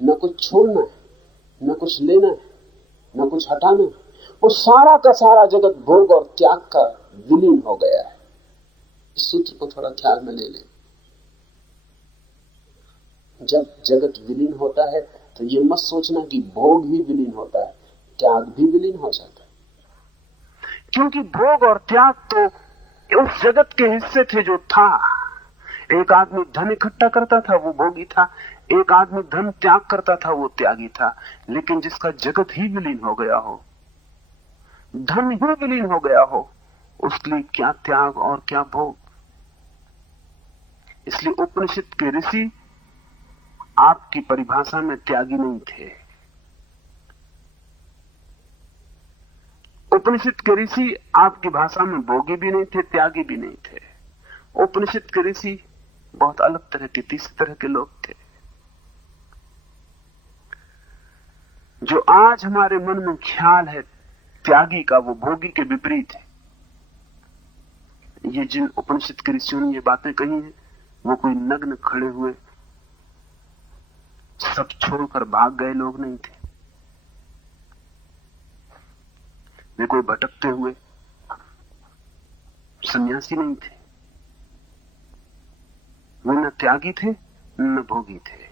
ना कुछ छोड़ना है, ना कुछ लेना है, ना कुछ हटाना है। वो सारा का सारा जगत भोग और त्याग का विलीन हो गया है। इस सूत्र को थोड़ा ख्याल में ले लें। जब जगत विलीन होता है तो ये मत सोचना कि भोग ही विलीन होता है, त्याग भी विलीन हो जाता है। क्योंकि भोग और त्याग तो उस जगत के हिस्से थे जो था। एक आदमी धन इकट्ठा करता था, वो भोगी था। एक आदमी धन त्याग करता था, वो त्यागी था। लेकिन जिसका जगत ही विलीन हो गया हो, धन ही विलीन हो गया हो, उसके लिए क्या त्याग और क्या भोग। इसलिए उपनिषद के ऋषि आपकी परिभाषा में त्यागी नहीं थे। उपनिषद के ऋषि आपकी भाषा में भोगी भी नहीं थे, त्यागी भी नहीं थे। उपनिषद के ऋषि बहुत अलग तरह के, तीसरे तरह के लोग थे। जो आज हमारे मन में ख्याल है त्यागी का, वो भोगी के विपरीत है। ये जिन उपनिषद के ऋषियों ने ये बातें कही हैं, वो कोई नग्न खड़े हुए सब छोड़कर भाग गए लोग नहीं थे। वे कोई भटकते हुए सन्यासी नहीं थे। वे न त्यागी थे न भोगी थे।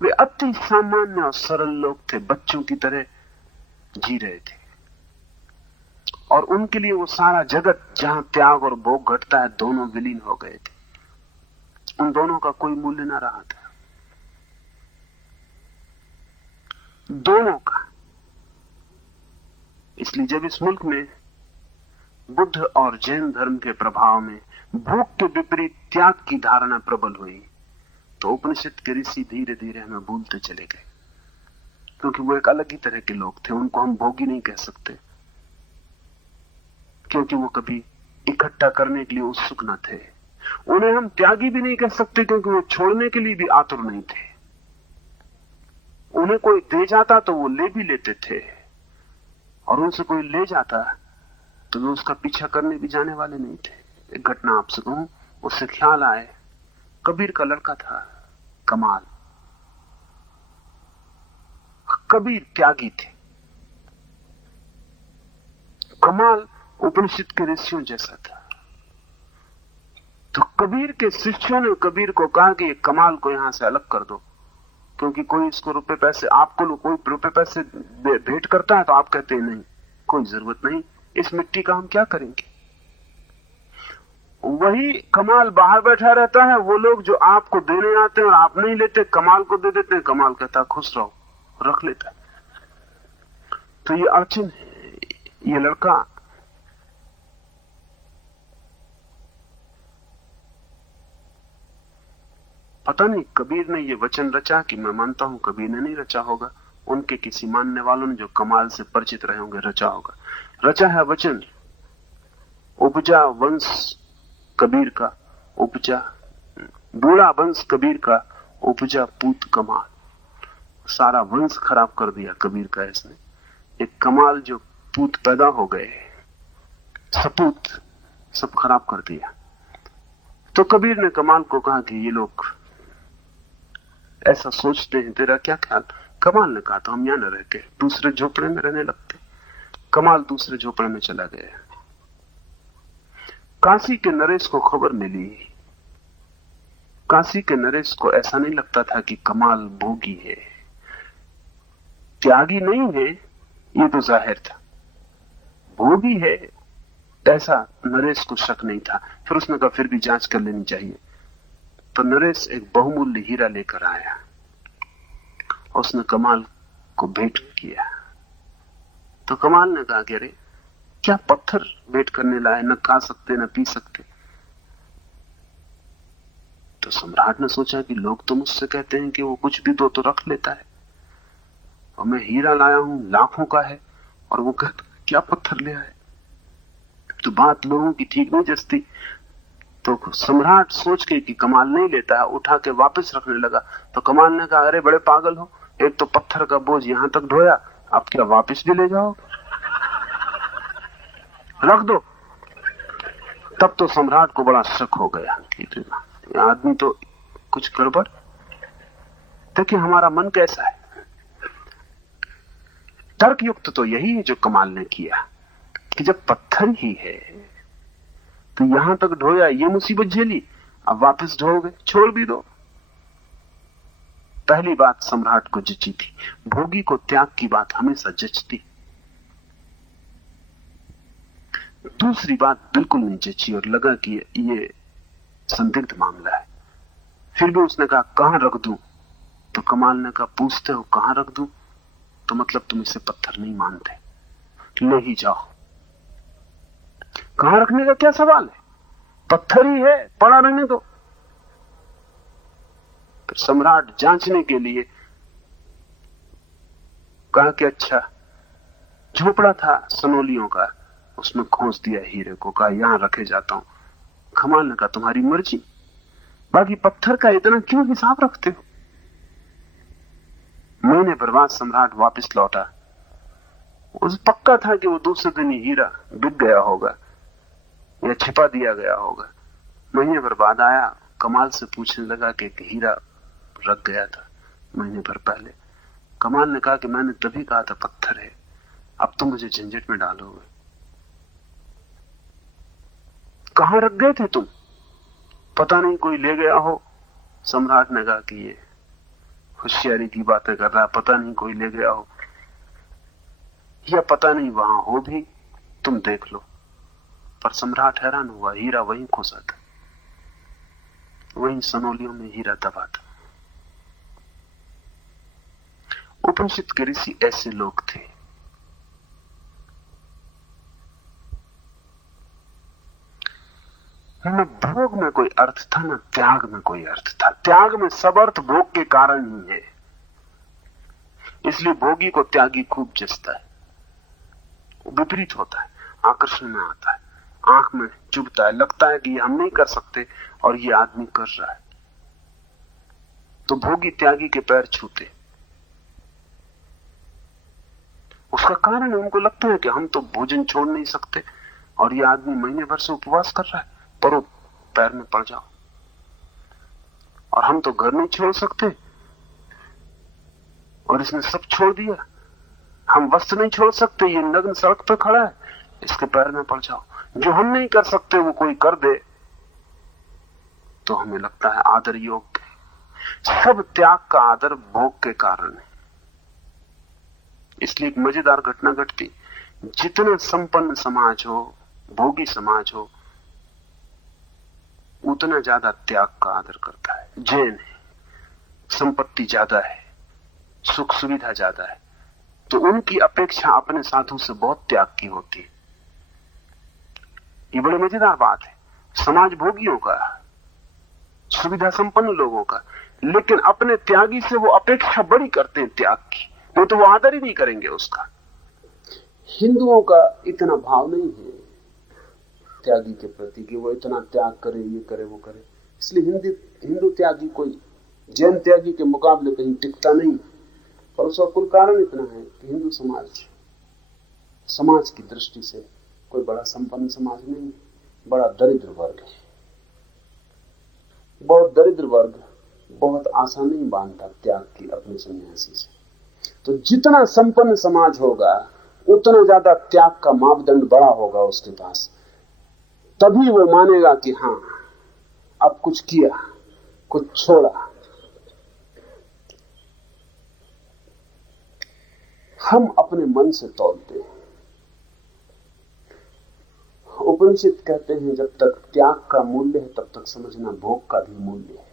वे अति सामान्य और सरल लोग थे, बच्चों की तरह जी रहे थे। और उनके लिए वो सारा जगत जहां त्याग और भोग घटता है, दोनों विलीन हो गए थे। उन दोनों का कोई मूल्य ना रहा था, दोनों का। इसलिए जब इस मुल्क में बुद्ध और जैन धर्म के प्रभाव में भोग के विपरीत त्याग की धारणा प्रबल हुई, तो उपनिषद के ऋषि धीरे धीरे हमें भूलते चले गए। क्योंकि वो एक अलग ही तरह के लोग थे। उनको हम भोगी नहीं कह सकते, क्योंकि वो कभी इकट्ठा करने के लिए उत्सुक न थे। उन्हें हम त्यागी भी नहीं कह सकते, क्योंकि वो छोड़ने के लिए भी आतुर नहीं थे। उन्हें कोई दे जाता तो वो ले भी लेते थे, और उनसे कोई ले जाता तो वे उसका पीछा करने भी जाने वाले नहीं थे। एक घटना आपसे कहूं, उससे ख्याल आए, कबीर का लड़का था कमाल। कबीर त्यागी थे, कमाल उपनिषद के ऋषियों जैसा था। तो कबीर के शिष्यों ने कबीर को कहा कि कमाल को यहां से अलग कर दो, क्योंकि कोई इसको रुपए पैसे, आपको कोई रुपए पैसे भेंट करता है तो आप कहते हैं नहीं, कोई जरूरत नहीं, इस मिट्टी का हम क्या करेंगे। वही कमाल बाहर बैठा रहता है, वो लोग जो आपको देने आते हैं और आप नहीं लेते, कमाल को दे देते हैं। कमाल कहता खुश रहो, रख लेता। तो ये अड़चन है। ये लड़का पता नहीं कबीर ने ये वचन रचा कि मैं मानता हूं कबीर ने नहीं रचा होगा, उनके किसी मानने वालों ने जो कमाल से परिचित रहे होंगे रचा होगा। रचा है वचन, उपजा वंश कबीर का, उपजा बूढ़ा वंश कबीर का, उपजा पूत कमाल। सारा वंश खराब कर दिया कबीर का इसने। एक कमाल जो पूत पैदा हो गए, सपूत सब खराब कर दिया। तो कबीर ने कमाल को कहा कि ये लोग ऐसा सोचते हैं, तेरा क्या ख्याल। कमाल ने कहा तो हम यहां न रह के दूसरे झोपड़े में रहने लगते। कमाल दूसरे झोपड़े में चला गया। काशी के नरेश को खबर मिली। काशी के नरेश को ऐसा नहीं लगता था कि कमाल भोगी है, त्यागी नहीं है, ये तो जाहिर था। भोगी है ऐसा नरेश को शक नहीं था। फिर उसने कहा फिर भी जांच कर लेनी चाहिए। तो नरेश एक बहुमूल्य हीरा लेकर आया, उसने कमाल को भेंट किया। तो कमाल ने कहा कि अरे क्या पत्थर भेंट करने लाए, न खा सकते न पी सकते। तो सम्राट ने सोचा कि लोग तो मुझसे कहते हैं कि वो कुछ भी दो तो रख लेता है, और मैं हीरा लाया हूं, लाखों का है, और वो कहता क्या पत्थर ले आए। तो बात लोगों की ठीक नहीं जचती। तो सम्राट सोच के कि कमाल नहीं लेता है, उठा के वापस रखने लगा। तो कमाल ने कहा अरे बड़े पागल हो, एक तो पत्थर का बोझ यहां तक ढोया, अब क्या वापस भी ले जाओ, रख दो। तब तो सम्राट को बड़ा शक हो गया कि आदमी तो कुछ गड़बड़। देखिए हमारा मन कैसा है। तर्क युक्त तो यही है जो कमाल ने किया कि जब पत्थर ही है तो यहां तक ढोया, ये मुसीबत झेली, अब वापस ढोगे, छोड़ भी दो। पहली बात सम्राट को जची थी, भोगी को त्याग की बात हमेशा जचती। दूसरी बात बिल्कुल नहीं जची और लगा कि ये संदिग्ध मामला है। फिर भी उसने कहा कहां रख दूं? तो कमाल ने कहा पूछते हो कहां रख दूं तो मतलब तुम इसे पत्थर नहीं मानते, ले ही जाओ। कहां रखने का क्या सवाल है, पत्थर ही है, पड़ा रहने दो। तो सम्राट जांचने के लिए कहा कि अच्छा, झोपड़ा था सनोलियों का, उसमें खोस दिया हीरे को, कहा यहां रखे जाता हूं। कमाल ने कहा तुम्हारी मर्जी, बाकी पत्थर का इतना क्यों हिसाब रखते हो? महीने भर बाद सम्राट वापस लौटा। उसे पक्का था कि वो दूसरे दिन ही हीरा बिक गया होगा या छिपा दिया गया होगा। महीने भर बाद आया, कमाल से पूछने लगा कि हीरा रख गया था महीने भर पहले। कमाल ने कहा कि मैंने तभी कहा था पत्थर है, अब तो मुझे झंझट में डालोगे। कहां रख गए थे तुम? पता नहीं कोई ले गया हो। सम्राट ने कहा कि ये होशियारी की बातें कर रहा है, पता नहीं कोई ले गया हो या पता नहीं वहां हो भी, तुम देख लो। पर सम्राट हैरान हुआ, हीरा वहीं खोसा था, वहीं सनोलियों में हीरा दबा था। उपनिषद के ऋषि ऐसे लोग थे। न भोग में कोई अर्थ था, न त्याग में कोई अर्थ था। त्याग में सब अर्थ भोग के कारण ही है, इसलिए भोगी को त्यागी खूब जचता है। विपरीत होता है, आकर्षण में आता है, आंख में चुभता है, लगता है कि ये हम नहीं कर सकते और ये आदमी कर रहा है, तो भोगी त्यागी के पैर छूते। उसका कारण है, उनको लगता है कि हम तो भोजन छोड़ नहीं सकते और ये आदमी महीने भर से उपवास कर रहा है, परो पैर में पड़ जाओ। और हम तो घर नहीं छोड़ सकते और इसने सब छोड़ दिया। हम वस्त्र नहीं छोड़ सकते, ये नग्न सड़क पर खड़ा है, इसके पैर में पड़ जाओ। जो हम नहीं कर सकते वो कोई कर दे तो हमें लगता है आदर योग्य। सब त्याग का आदर भोग के कारण है। इसलिए एक मजेदार घटना घटती, जितना संपन्न समाज हो, भोगी समाज हो, उतना ज्यादा त्याग का आदर करता है। जैन है, संपत्ति ज्यादा है, सुख सुविधा ज्यादा है, तो उनकी अपेक्षा अपने साधु से बहुत त्याग की होती है। ये बड़ी मजेदार बात है। समाज भोगियों का, सुविधा संपन्न लोगों का, लेकिन अपने त्यागी से वो अपेक्षा बड़ी करते हैं त्याग की, नहीं तो वो आदर ही नहीं करेंगे उसका। हिंदुओं का इतना भाव नहीं है त्यागी के प्रति कि वो इतना त्याग करे, ये करे, वो करे। इसलिए हिंदू त्यागी कोई जैन त्यागी के मुकाबले कहीं टिकता नहीं। पर उसका कुल कारण इतना है कि हिंदू समाज की दृष्टि से कोई बड़ा संपन्न समाज नहीं, बड़ा दरिद्र वर्ग है। बहुत दरिद्र वर्ग बहुत आशा नहीं बांधता त्याग की अपने सन्यासी से। तो जितना संपन्न समाज होगा उतना ज्यादा त्याग का मापदंड बड़ा होगा उसके पास, तभी वो मानेगा कि हां अब कुछ किया, कुछ छोड़ा। हम अपने मन से तौलते हैं। उपनिषद कहते हैं जब तक त्याग का मूल्य है तब तक समझना भोग का भी मूल्य है।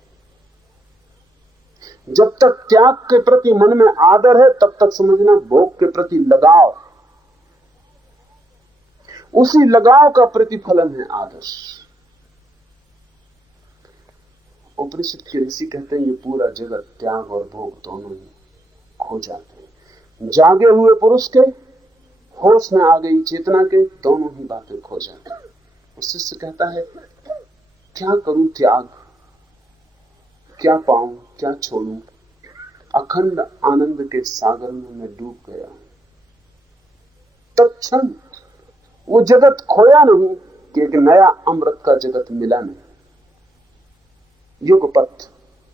जब तक त्याग के प्रति मन में आदर है तब तक समझना भोग के प्रति लगाव। उसी लगाव का प्रतिफलन है आदर्श। उपनिषद के ऋषि कहते हैं ये पूरा जगत त्याग और भोग दोनों ही खो जाते हैं। जागे हुए पुरुष के, होश में आ गई चेतना के, दोनों ही बातें खो जाती हैं। उस शिष्य कहता है क्या करूं त्याग, क्या पाऊं, क्या छोड़ूं, अखंड आनंद के सागर में मैं डूब गया। तत्क्षण वो जगत खोया नहीं कि एक नया अमृत का जगत मिला नहीं। युगपथ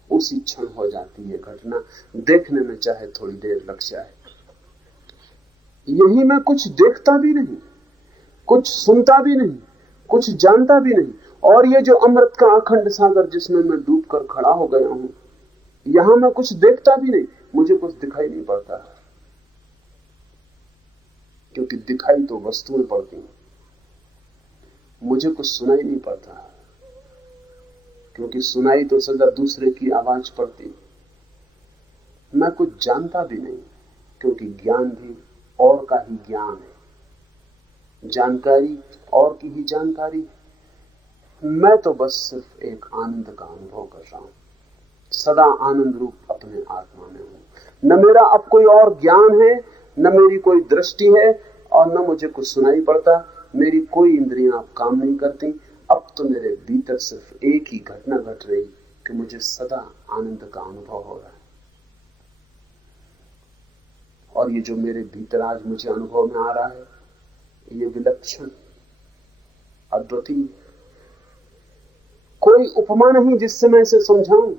उसी क्षण हो जाती है घटना, देखने में चाहे थोड़ी देर लग जाए। यही मैं कुछ देखता भी नहीं, कुछ सुनता भी नहीं, कुछ जानता भी नहीं, और ये जो अमृत का अखंड सागर जिसमें मैं डूब कर खड़ा हो गया हूं, यहां मैं कुछ देखता भी नहीं, मुझे कुछ दिखाई नहीं पड़ता, क्योंकि दिखाई तो वस्तुएं पड़ती हैं, मुझे कुछ सुनाई नहीं पड़ता। क्योंकि सुनाई तो सदा दूसरे की आवाज पड़ती। मैं कुछ जानता भी नहीं, क्योंकि ज्ञान भी और का ही ज्ञान है, जानकारी और की ही जानकारी। मैं तो बस सिर्फ एक आनंद का अनुभव कर रहा हूं, सदा आनंद रूप अपने आत्मा में हूं। न मेरा अब कोई और ज्ञान है, न मेरी कोई दृष्टि है, और न मुझे कुछ सुनाई पड़ता। मेरी कोई इंद्रियां अब काम नहीं करती। अब तो मेरे भीतर सिर्फ एक ही घटना घट रही कि मुझे सदा आनंद का अनुभव हो रहा है। और ये जो मेरे भीतर आज मुझे अनुभव में आ रहा है, ये विलक्षण, अद्वितीय, कोई उपमा नहीं जिससे मैं इसे समझाऊं,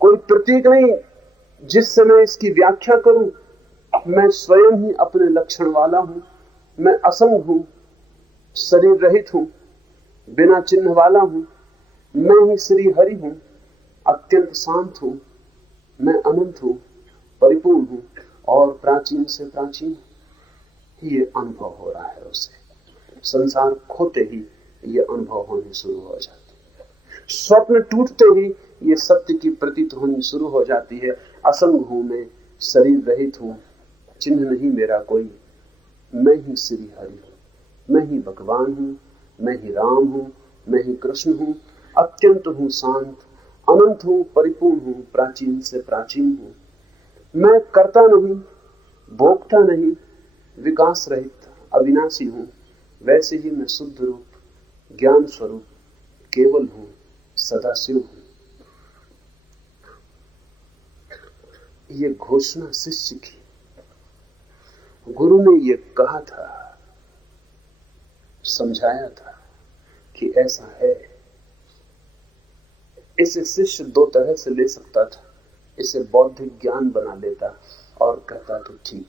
कोई प्रतीक नहीं जिससे मैं इसकी व्याख्या करूं। मैं स्वयं ही अपने लक्षण वाला हूं। मैं असंग हूं, शरीर रहित हूं, बिना चिन्ह वाला हूं। मैं ही श्री हरि हूं, अत्यंत शांत हूं। मैं अनंत हूं, परिपूर्ण हूं और प्राचीन से प्राचीन। ये अनुभव हो रहा है उसे। संसार खोते ही ये अनुभव होने शुरू हो जाते हैं। स्वप्न टूटते ही ये सत्य की प्रतीत होनी शुरू हो जाती है। असंग हूं मैं, शरीर रहित हूं, चिन्ह नहीं मेरा कोई। मैं ही श्री हरि हूं, मैं ही भगवान हूं, मैं ही राम हूं, मैं ही कृष्ण हूं। अत्यंत हूं शांत, अनंत हूं, परिपूर्ण हूं, प्राचीन से प्राचीन हूं। मैं करता नहीं, भोगता नहीं, विकास रहित, अविनाशी हूं। वैसे ही मैं शुद्ध रूप, ज्ञान स्वरूप, केवल हूं, सदाशिव हूं। ये घोषणा शिष्य की। गुरु ने ये कहा था, समझाया था कि ऐसा है। इसे शिष्य दो तरह से ले सकता था। इसे बौद्धिक ज्ञान बना लेता और कहता तो ठीक,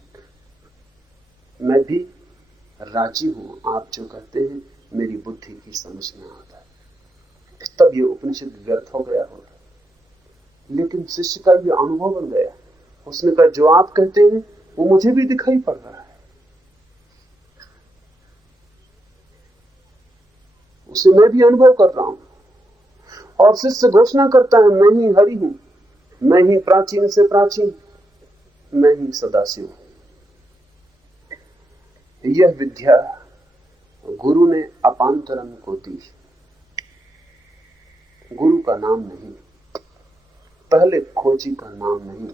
मैं भी राजी हूं, आप जो कहते हैं मेरी बुद्धि की समझ में आता है। तब ये उपनिषद व्यर्थ हो गया होता। लेकिन शिष्य का ये अनुभव बन गया। उसने कहा जो आप कहते हैं वो मुझे भी दिखाई पड़ रहा है, उसे मैं भी अनुभव कर रहा हूं। और शिष्य घोषणा करता है, मैं ही हरि हूं, मैं ही प्राचीन से प्राचीन, मैं ही सदाशिव हूं। यह विद्या गुरु ने अपांतरम को दी। गुरु का नाम नहीं, पहले खोजी का नाम नहीं।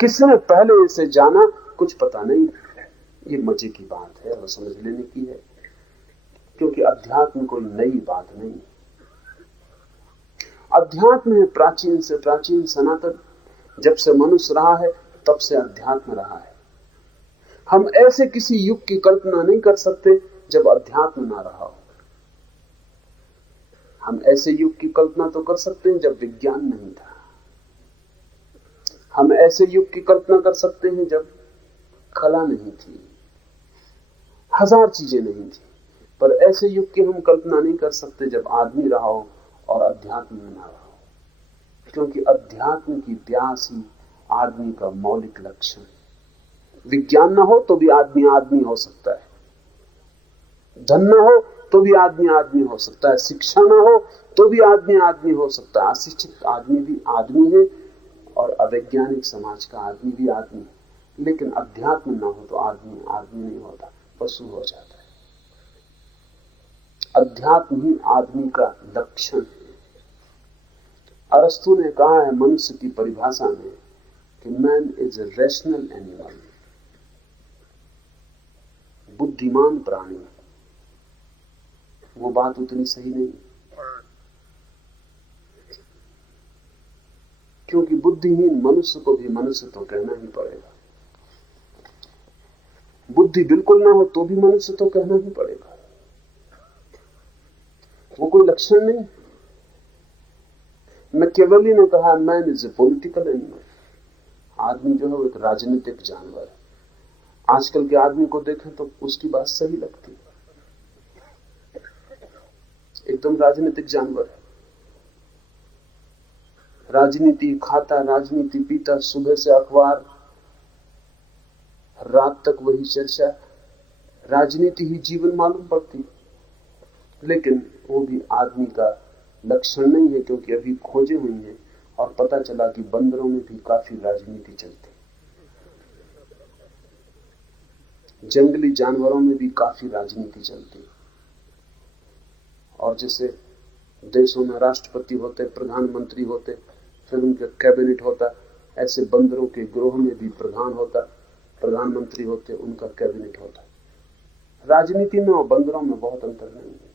किसने पहले इसे जाना कुछ पता नहीं। ये मजे की बात है और समझ लेने की है, क्योंकि अध्यात्म कोई नई बात नहीं। अध्यात्म है प्राचीन से प्राचीन, सनातन। जब से मनुष्य रहा है तब से अध्यात्म रहा है। हम ऐसे किसी युग की कल्पना नहीं कर सकते जब अध्यात्म ना रहा हो। हम ऐसे युग की कल्पना तो कर सकते हैं जब विज्ञान नहीं था। हम ऐसे युग की कल्पना कर सकते हैं जब कला नहीं थी, हजार चीजें नहीं थी। पर ऐसे युग की हम कल्पना नहीं कर सकते जब आदमी रहा हो और अध्यात्म में ना रहा हो। क्योंकि अध्यात्म की प्यास ही आदमी का मौलिक लक्षण है। विज्ञान ना हो तो भी आदमी आदमी हो सकता है, धन ना हो तो भी आदमी आदमी हो सकता है, शिक्षा ना हो तो भी आदमी आदमी हो सकता है। अशिक्षित आदमी भी आदमी है और अवैज्ञानिक समाज का आदमी भी आदमी है। लेकिन अध्यात्म ना हो तो आदमी आदमी नहीं होता, पशु हो जाता है। अध्यात्म ही आदमी का लक्षण है। अरस्तु ने कहा है मनुष्य की परिभाषा में कि man is a rational animal, बुद्धिमान प्राणी। वो बात उतनी सही नहीं, क्योंकि बुद्धिहीन मनुष्य को भी मनुष्य तो कहना ही पड़ेगा। बुद्धि बिल्कुल ना हो तो भी मनुष्य तो कहना ही पड़ेगा। वो कोई लक्षण नहीं। मैकियावेली ने कहा man is a political animal. आदमी जो है वो एक राजनीतिक जानवर है। आजकल के आदमी को देखें तो उसकी बात सही लगती है, एकदम राजनीतिक जानवर है। राजनीति खाता, राजनीति पीता, सुबह से अखबार, रात तक वही चर्चा, राजनीति ही जीवन मालूम पड़ती। लेकिन वो भी आदमी का लक्षण नहीं है, क्योंकि अभी खोजे हुई हैं और पता चला कि बंदरों में भी काफी राजनीति चलती, जंगली जानवरों में भी काफी राजनीति चलती। और जैसे देशों में राष्ट्रपति होते, प्रधानमंत्री होते, फिर उनका कैबिनेट होता, ऐसे बंदरों के ग्रोह में भी प्रधान होता, प्रधानमंत्री होते, उनका कैबिनेट होता। राजनीति में और बंदरों में बहुत अंतर नहीं है।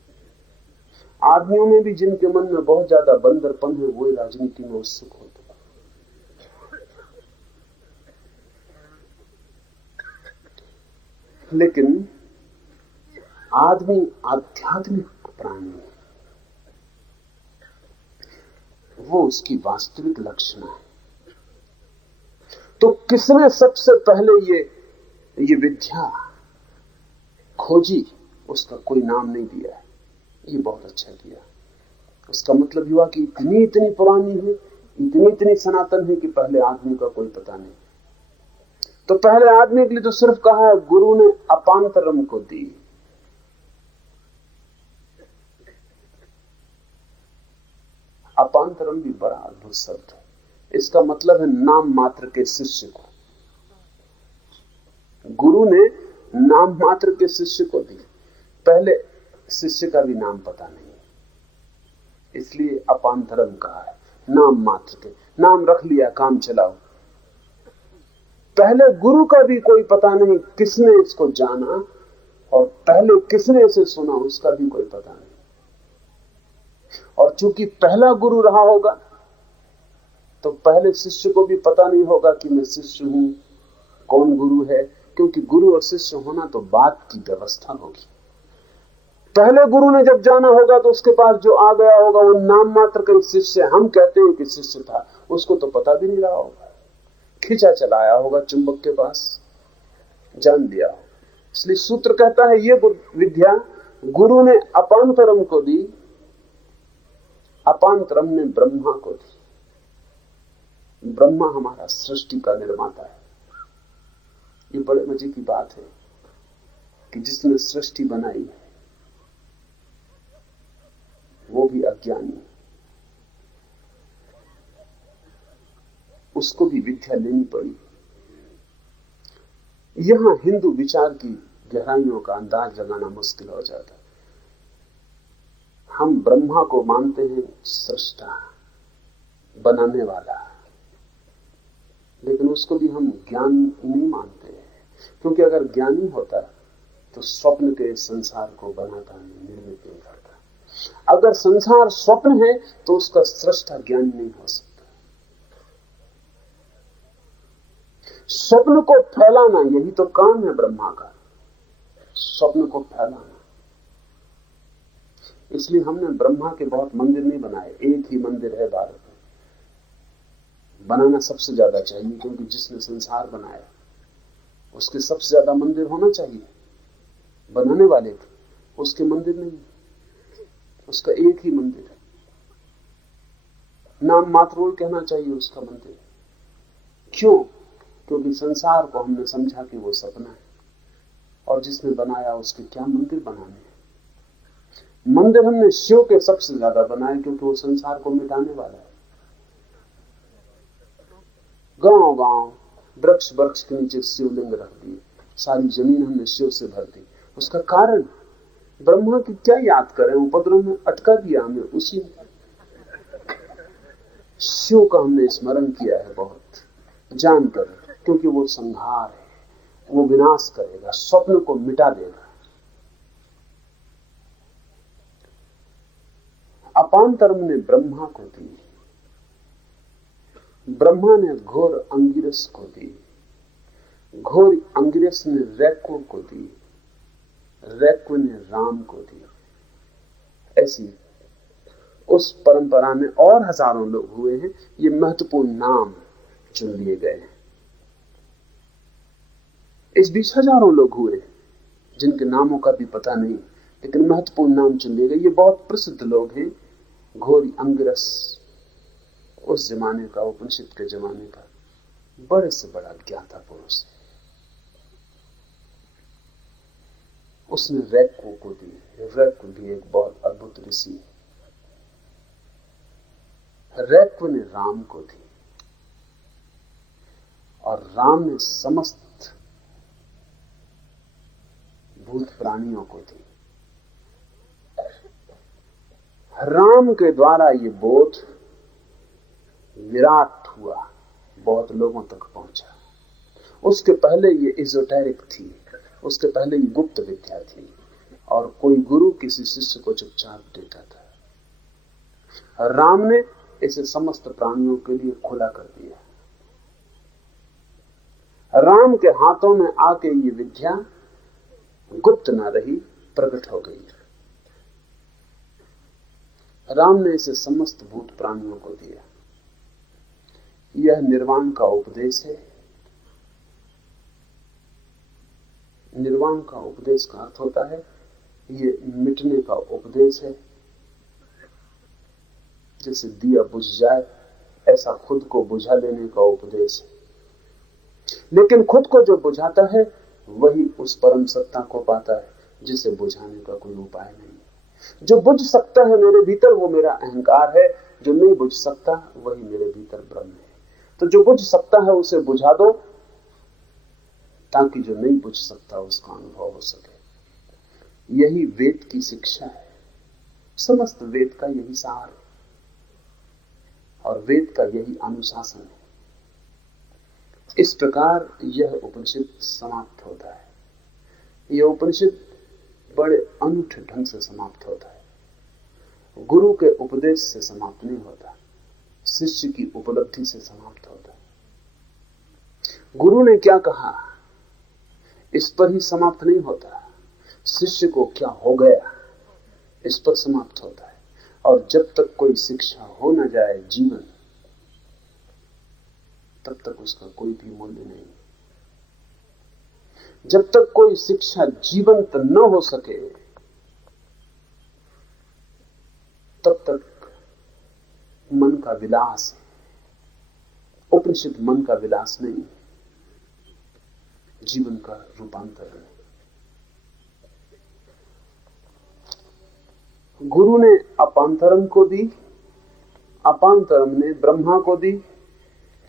आदमियों में भी जिनके मन में बहुत ज्यादा बंदरपन है, वही राजनीति में उत्सुक होते। लेकिन आदमी आध्यात्मिक प्राणी है, वो उसकी वास्तविक लक्षण है। तो किसने सबसे पहले ये विद्या खोजी, उसका कोई नाम नहीं दिया है। ये बहुत अच्छा किया। उसका मतलब हुआ कि इतनी इतनी पुरानी है, इतनी इतनी सनातन है कि पहले आदमी का कोई पता नहीं। तो पहले आदमी के लिए तो सिर्फ कहा है, गुरु ने अपांतरम को दी। अपांतरम भी बड़ा अद्भुत शब्द है। इसका मतलब है नाम मात्र के शिष्य को। गुरु ने नाम मात्र के शिष्य को दी। पहले शिष्य का भी नाम पता नहीं, इसलिए अपांतरम कहा है। नाम मात्र के, नाम रख लिया, काम चलाओ। पहले गुरु का भी कोई पता नहीं, किसने इसको जाना, और पहले किसने इसे सुना, उसका भी कोई पता नहीं। और चूंकि पहला गुरु रहा होगा, तो पहले शिष्य को भी पता नहीं होगा कि मैं शिष्य हूं, कौन गुरु है, क्योंकि गुरु और शिष्य होना तो बात की व्यवस्था होगी। पहले गुरु ने जब जाना होगा, तो उसके पास जो आ गया होगा वो नाम मात्र का शिष्य, हम कहते हैं कि शिष्य था, उसको तो पता भी नहीं रहा होगा। खींचा चलाया होगा चुंबक के पास, जान लिया होगा। इसलिए सूत्र कहता है, ये विद्या गुरु ने अपांतरम को दी, अपांतरम ने ब्रह्मा को दी। ब्रह्मा हमारा सृष्टि का निर्माता है। ये बड़े मजे की बात है कि जिसने सृष्टि बनाई है वो भी अज्ञानी, उसको भी विद्या लेनी पड़ी। यहां हिंदू विचार की गहराइयों का अंदाज लगाना मुश्किल हो जाता है। हम ब्रह्मा को मानते हैं सृष्टा, बनाने वाला, लेकिन उसको भी हम ज्ञान नहीं मानते हैं, क्योंकि अगर ज्ञानी होता तो स्वप्न के संसार को बनाता नहीं, निर्मित नहीं करता। अगर संसार स्वप्न है तो उसका सृष्टा ज्ञान नहीं हो सकता। स्वप्न को फैलाना, यही तो काम है ब्रह्मा का, स्वप्न को फैलाना। इसलिए हमने ब्रह्मा के बहुत मंदिर नहीं बनाए, एक ही मंदिर है भारत में। बनाना सबसे ज्यादा चाहिए, क्योंकि जिसने संसार बनाया उसके सबसे ज्यादा मंदिर होना चाहिए। बनाने वाले थे, उसके मंदिर नहीं, उसका एक ही मंदिर है। नाम मात्र कहना चाहिए उसका मंदिर। क्यों? क्योंकि संसार को हमने समझा कि वो सपना है, और जिसने बनाया उसके क्या मंदिर बनाने हैं। मंदिर हमने शिव के सबसे ज्यादा बनाए, क्योंकि वो संसार को मिटाने वाला है। गांव गांव वृक्ष वृक्ष के नीचे शिवलिंग रख दिए, सारी जमीन हमने शिव से भर दी। उसका कारण, ब्रह्मा की क्या याद करें, उपद्रव में अटका दिया हमें उसी में। शिव का हमने स्मरण किया है बहुत जानकर, क्योंकि वो संहार है, वो विनाश करेगा, स्वप्न को मिटा देगा। अपांतरम ने ब्रह्मा को दी, ब्रह्मा ने घोर अंगिरस को दी, घोर अंगिरस ने रैक्व को दी, रैक्व ने राम को दी। ऐसी उस परंपरा में और हजारों लोग हुए हैं। ये महत्वपूर्ण नाम चुन लिए गए हैं। इस बीच हजारों लोग हुए हैं जिनके नामों का भी पता नहीं, लेकिन महत्वपूर्ण नाम चुन लिए गए। ये बहुत प्रसिद्ध लोग हैं। घोरी अंगिरस उस जमाने का, उपनिषद के जमाने का बड़े से बड़ा ज्ञाता पुरुष है। उसने रैक्व को दी। रैक्व भी एक बहुत अद्भुत ऋषि है। रैक्व ने राम को दी और राम ने समस्त भूत प्राणियों को दी। राम के द्वारा ये बोध विराट हुआ, बहुत लोगों तक पहुंचा। उसके पहले ये इजोटेरिक थी, उसके पहले ये गुप्त विद्या थी और कोई गुरु किसी शिष्य को चुपचाप देता था। राम ने इसे समस्त प्राणियों के लिए खुला कर दिया। राम के हाथों में आके ये विद्या गुप्त ना रही, प्रकट हो गई। राम ने इसे समस्त भूत प्राणियों को दिया। यह निर्वाण का उपदेश है। निर्वाण का उपदेश का अर्थ होता है ये मिटने का उपदेश है। जैसे दिया बुझ जाए ऐसा खुद को बुझा लेने का उपदेश है। लेकिन खुद को जो बुझाता है वही उस परम सत्ता को पाता है जिसे बुझाने का कोई उपाय नहीं। जो बुझ सकता है मेरे भीतर वो मेरा अहंकार है, जो नहीं बुझ सकता वही मेरे भीतर ब्रह्म है। तो जो बुझ सकता है उसे बुझा दो ताकि जो नहीं बुझ सकता उसका अनुभव हो सके। यही वेद की शिक्षा है। समस्त वेद का यही सार है और वेद का यही अनुशासन है। इस प्रकार यह उपनिषद समाप्त होता है। यह उपनिषद बड़े अनूठे ढंग से समाप्त होता है। गुरु के उपदेश से समाप्त नहीं होता, शिष्य की उपलब्धि से समाप्त होता है। गुरु ने क्या कहा इस पर ही समाप्त नहीं होता, शिष्य को क्या हो गया इस पर समाप्त होता है। और जब तक कोई शिक्षा हो ना जाए जीवन, तब तक उसका कोई भी मूल्य नहीं। जब तक कोई शिक्षा जीवंत न हो सके तब तक मन का विलास है। उपनिषद मन का विलास नहीं, जीवन का रूपांतरण है। गुरु ने अपांतरम को दी, अपांतरम ने ब्रह्मा को दी,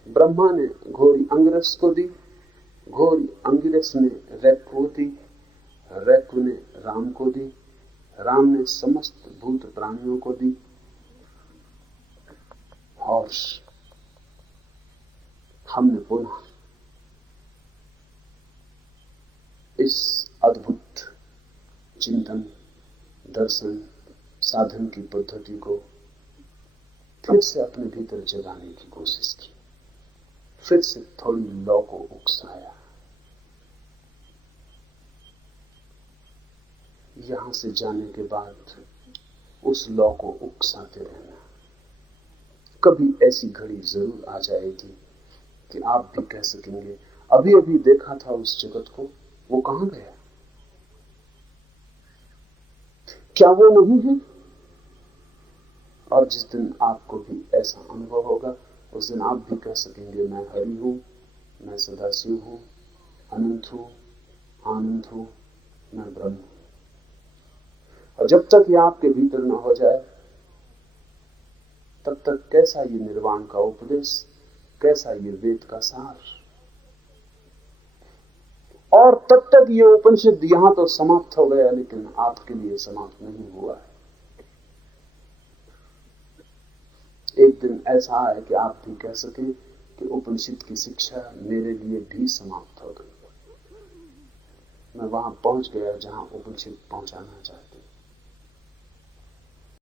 ब्रह्मा ने घोरी अंगिरस को दी, घोरी अंगिरस ने रैक्व को दी, रैक्व ने राम को दी, राम ने समस्त भूत प्राणियों को दी। और हमने पुनः इस अद्भुत चिंतन, दर्शन, साधन की पद्धति को फिर से अपने भीतर जगाने की कोशिश की। फिर से थोड़ी लौ को उकसाया। यहां से जाने के बाद उस लौ को उकसाते रहना। कभी ऐसी घड़ी जरूर आ जाएगी कि आप भी कह सकेंगे अभी अभी देखा था उस जगत को, वो कहां गया? क्या वो नहीं है? और जिस दिन आपको भी ऐसा अनुभव होगा उस दिन आप भी कह सकेंगे मैं हरि हूं, मैं सदाशिव हूं, अनंत हूं, आनंद हूं, मैं ब्रह्म हूं। और जब तक ये आपके भीतर न हो जाए तब तक कैसा ये निर्वाण का उपदेश, कैसा ये वेद का सार। और तब तक ये उपनिषद यहां तो समाप्त हो गया, लेकिन आपके लिए समाप्त नहीं हुआ है। एक दिन ऐसा है कि आप भी कह सकें कि उपनिषद की शिक्षा मेरे लिए भी समाप्त हो गई। मैं वहां पहुंच गया जहां उपनिषद पहुंचाना चाहते।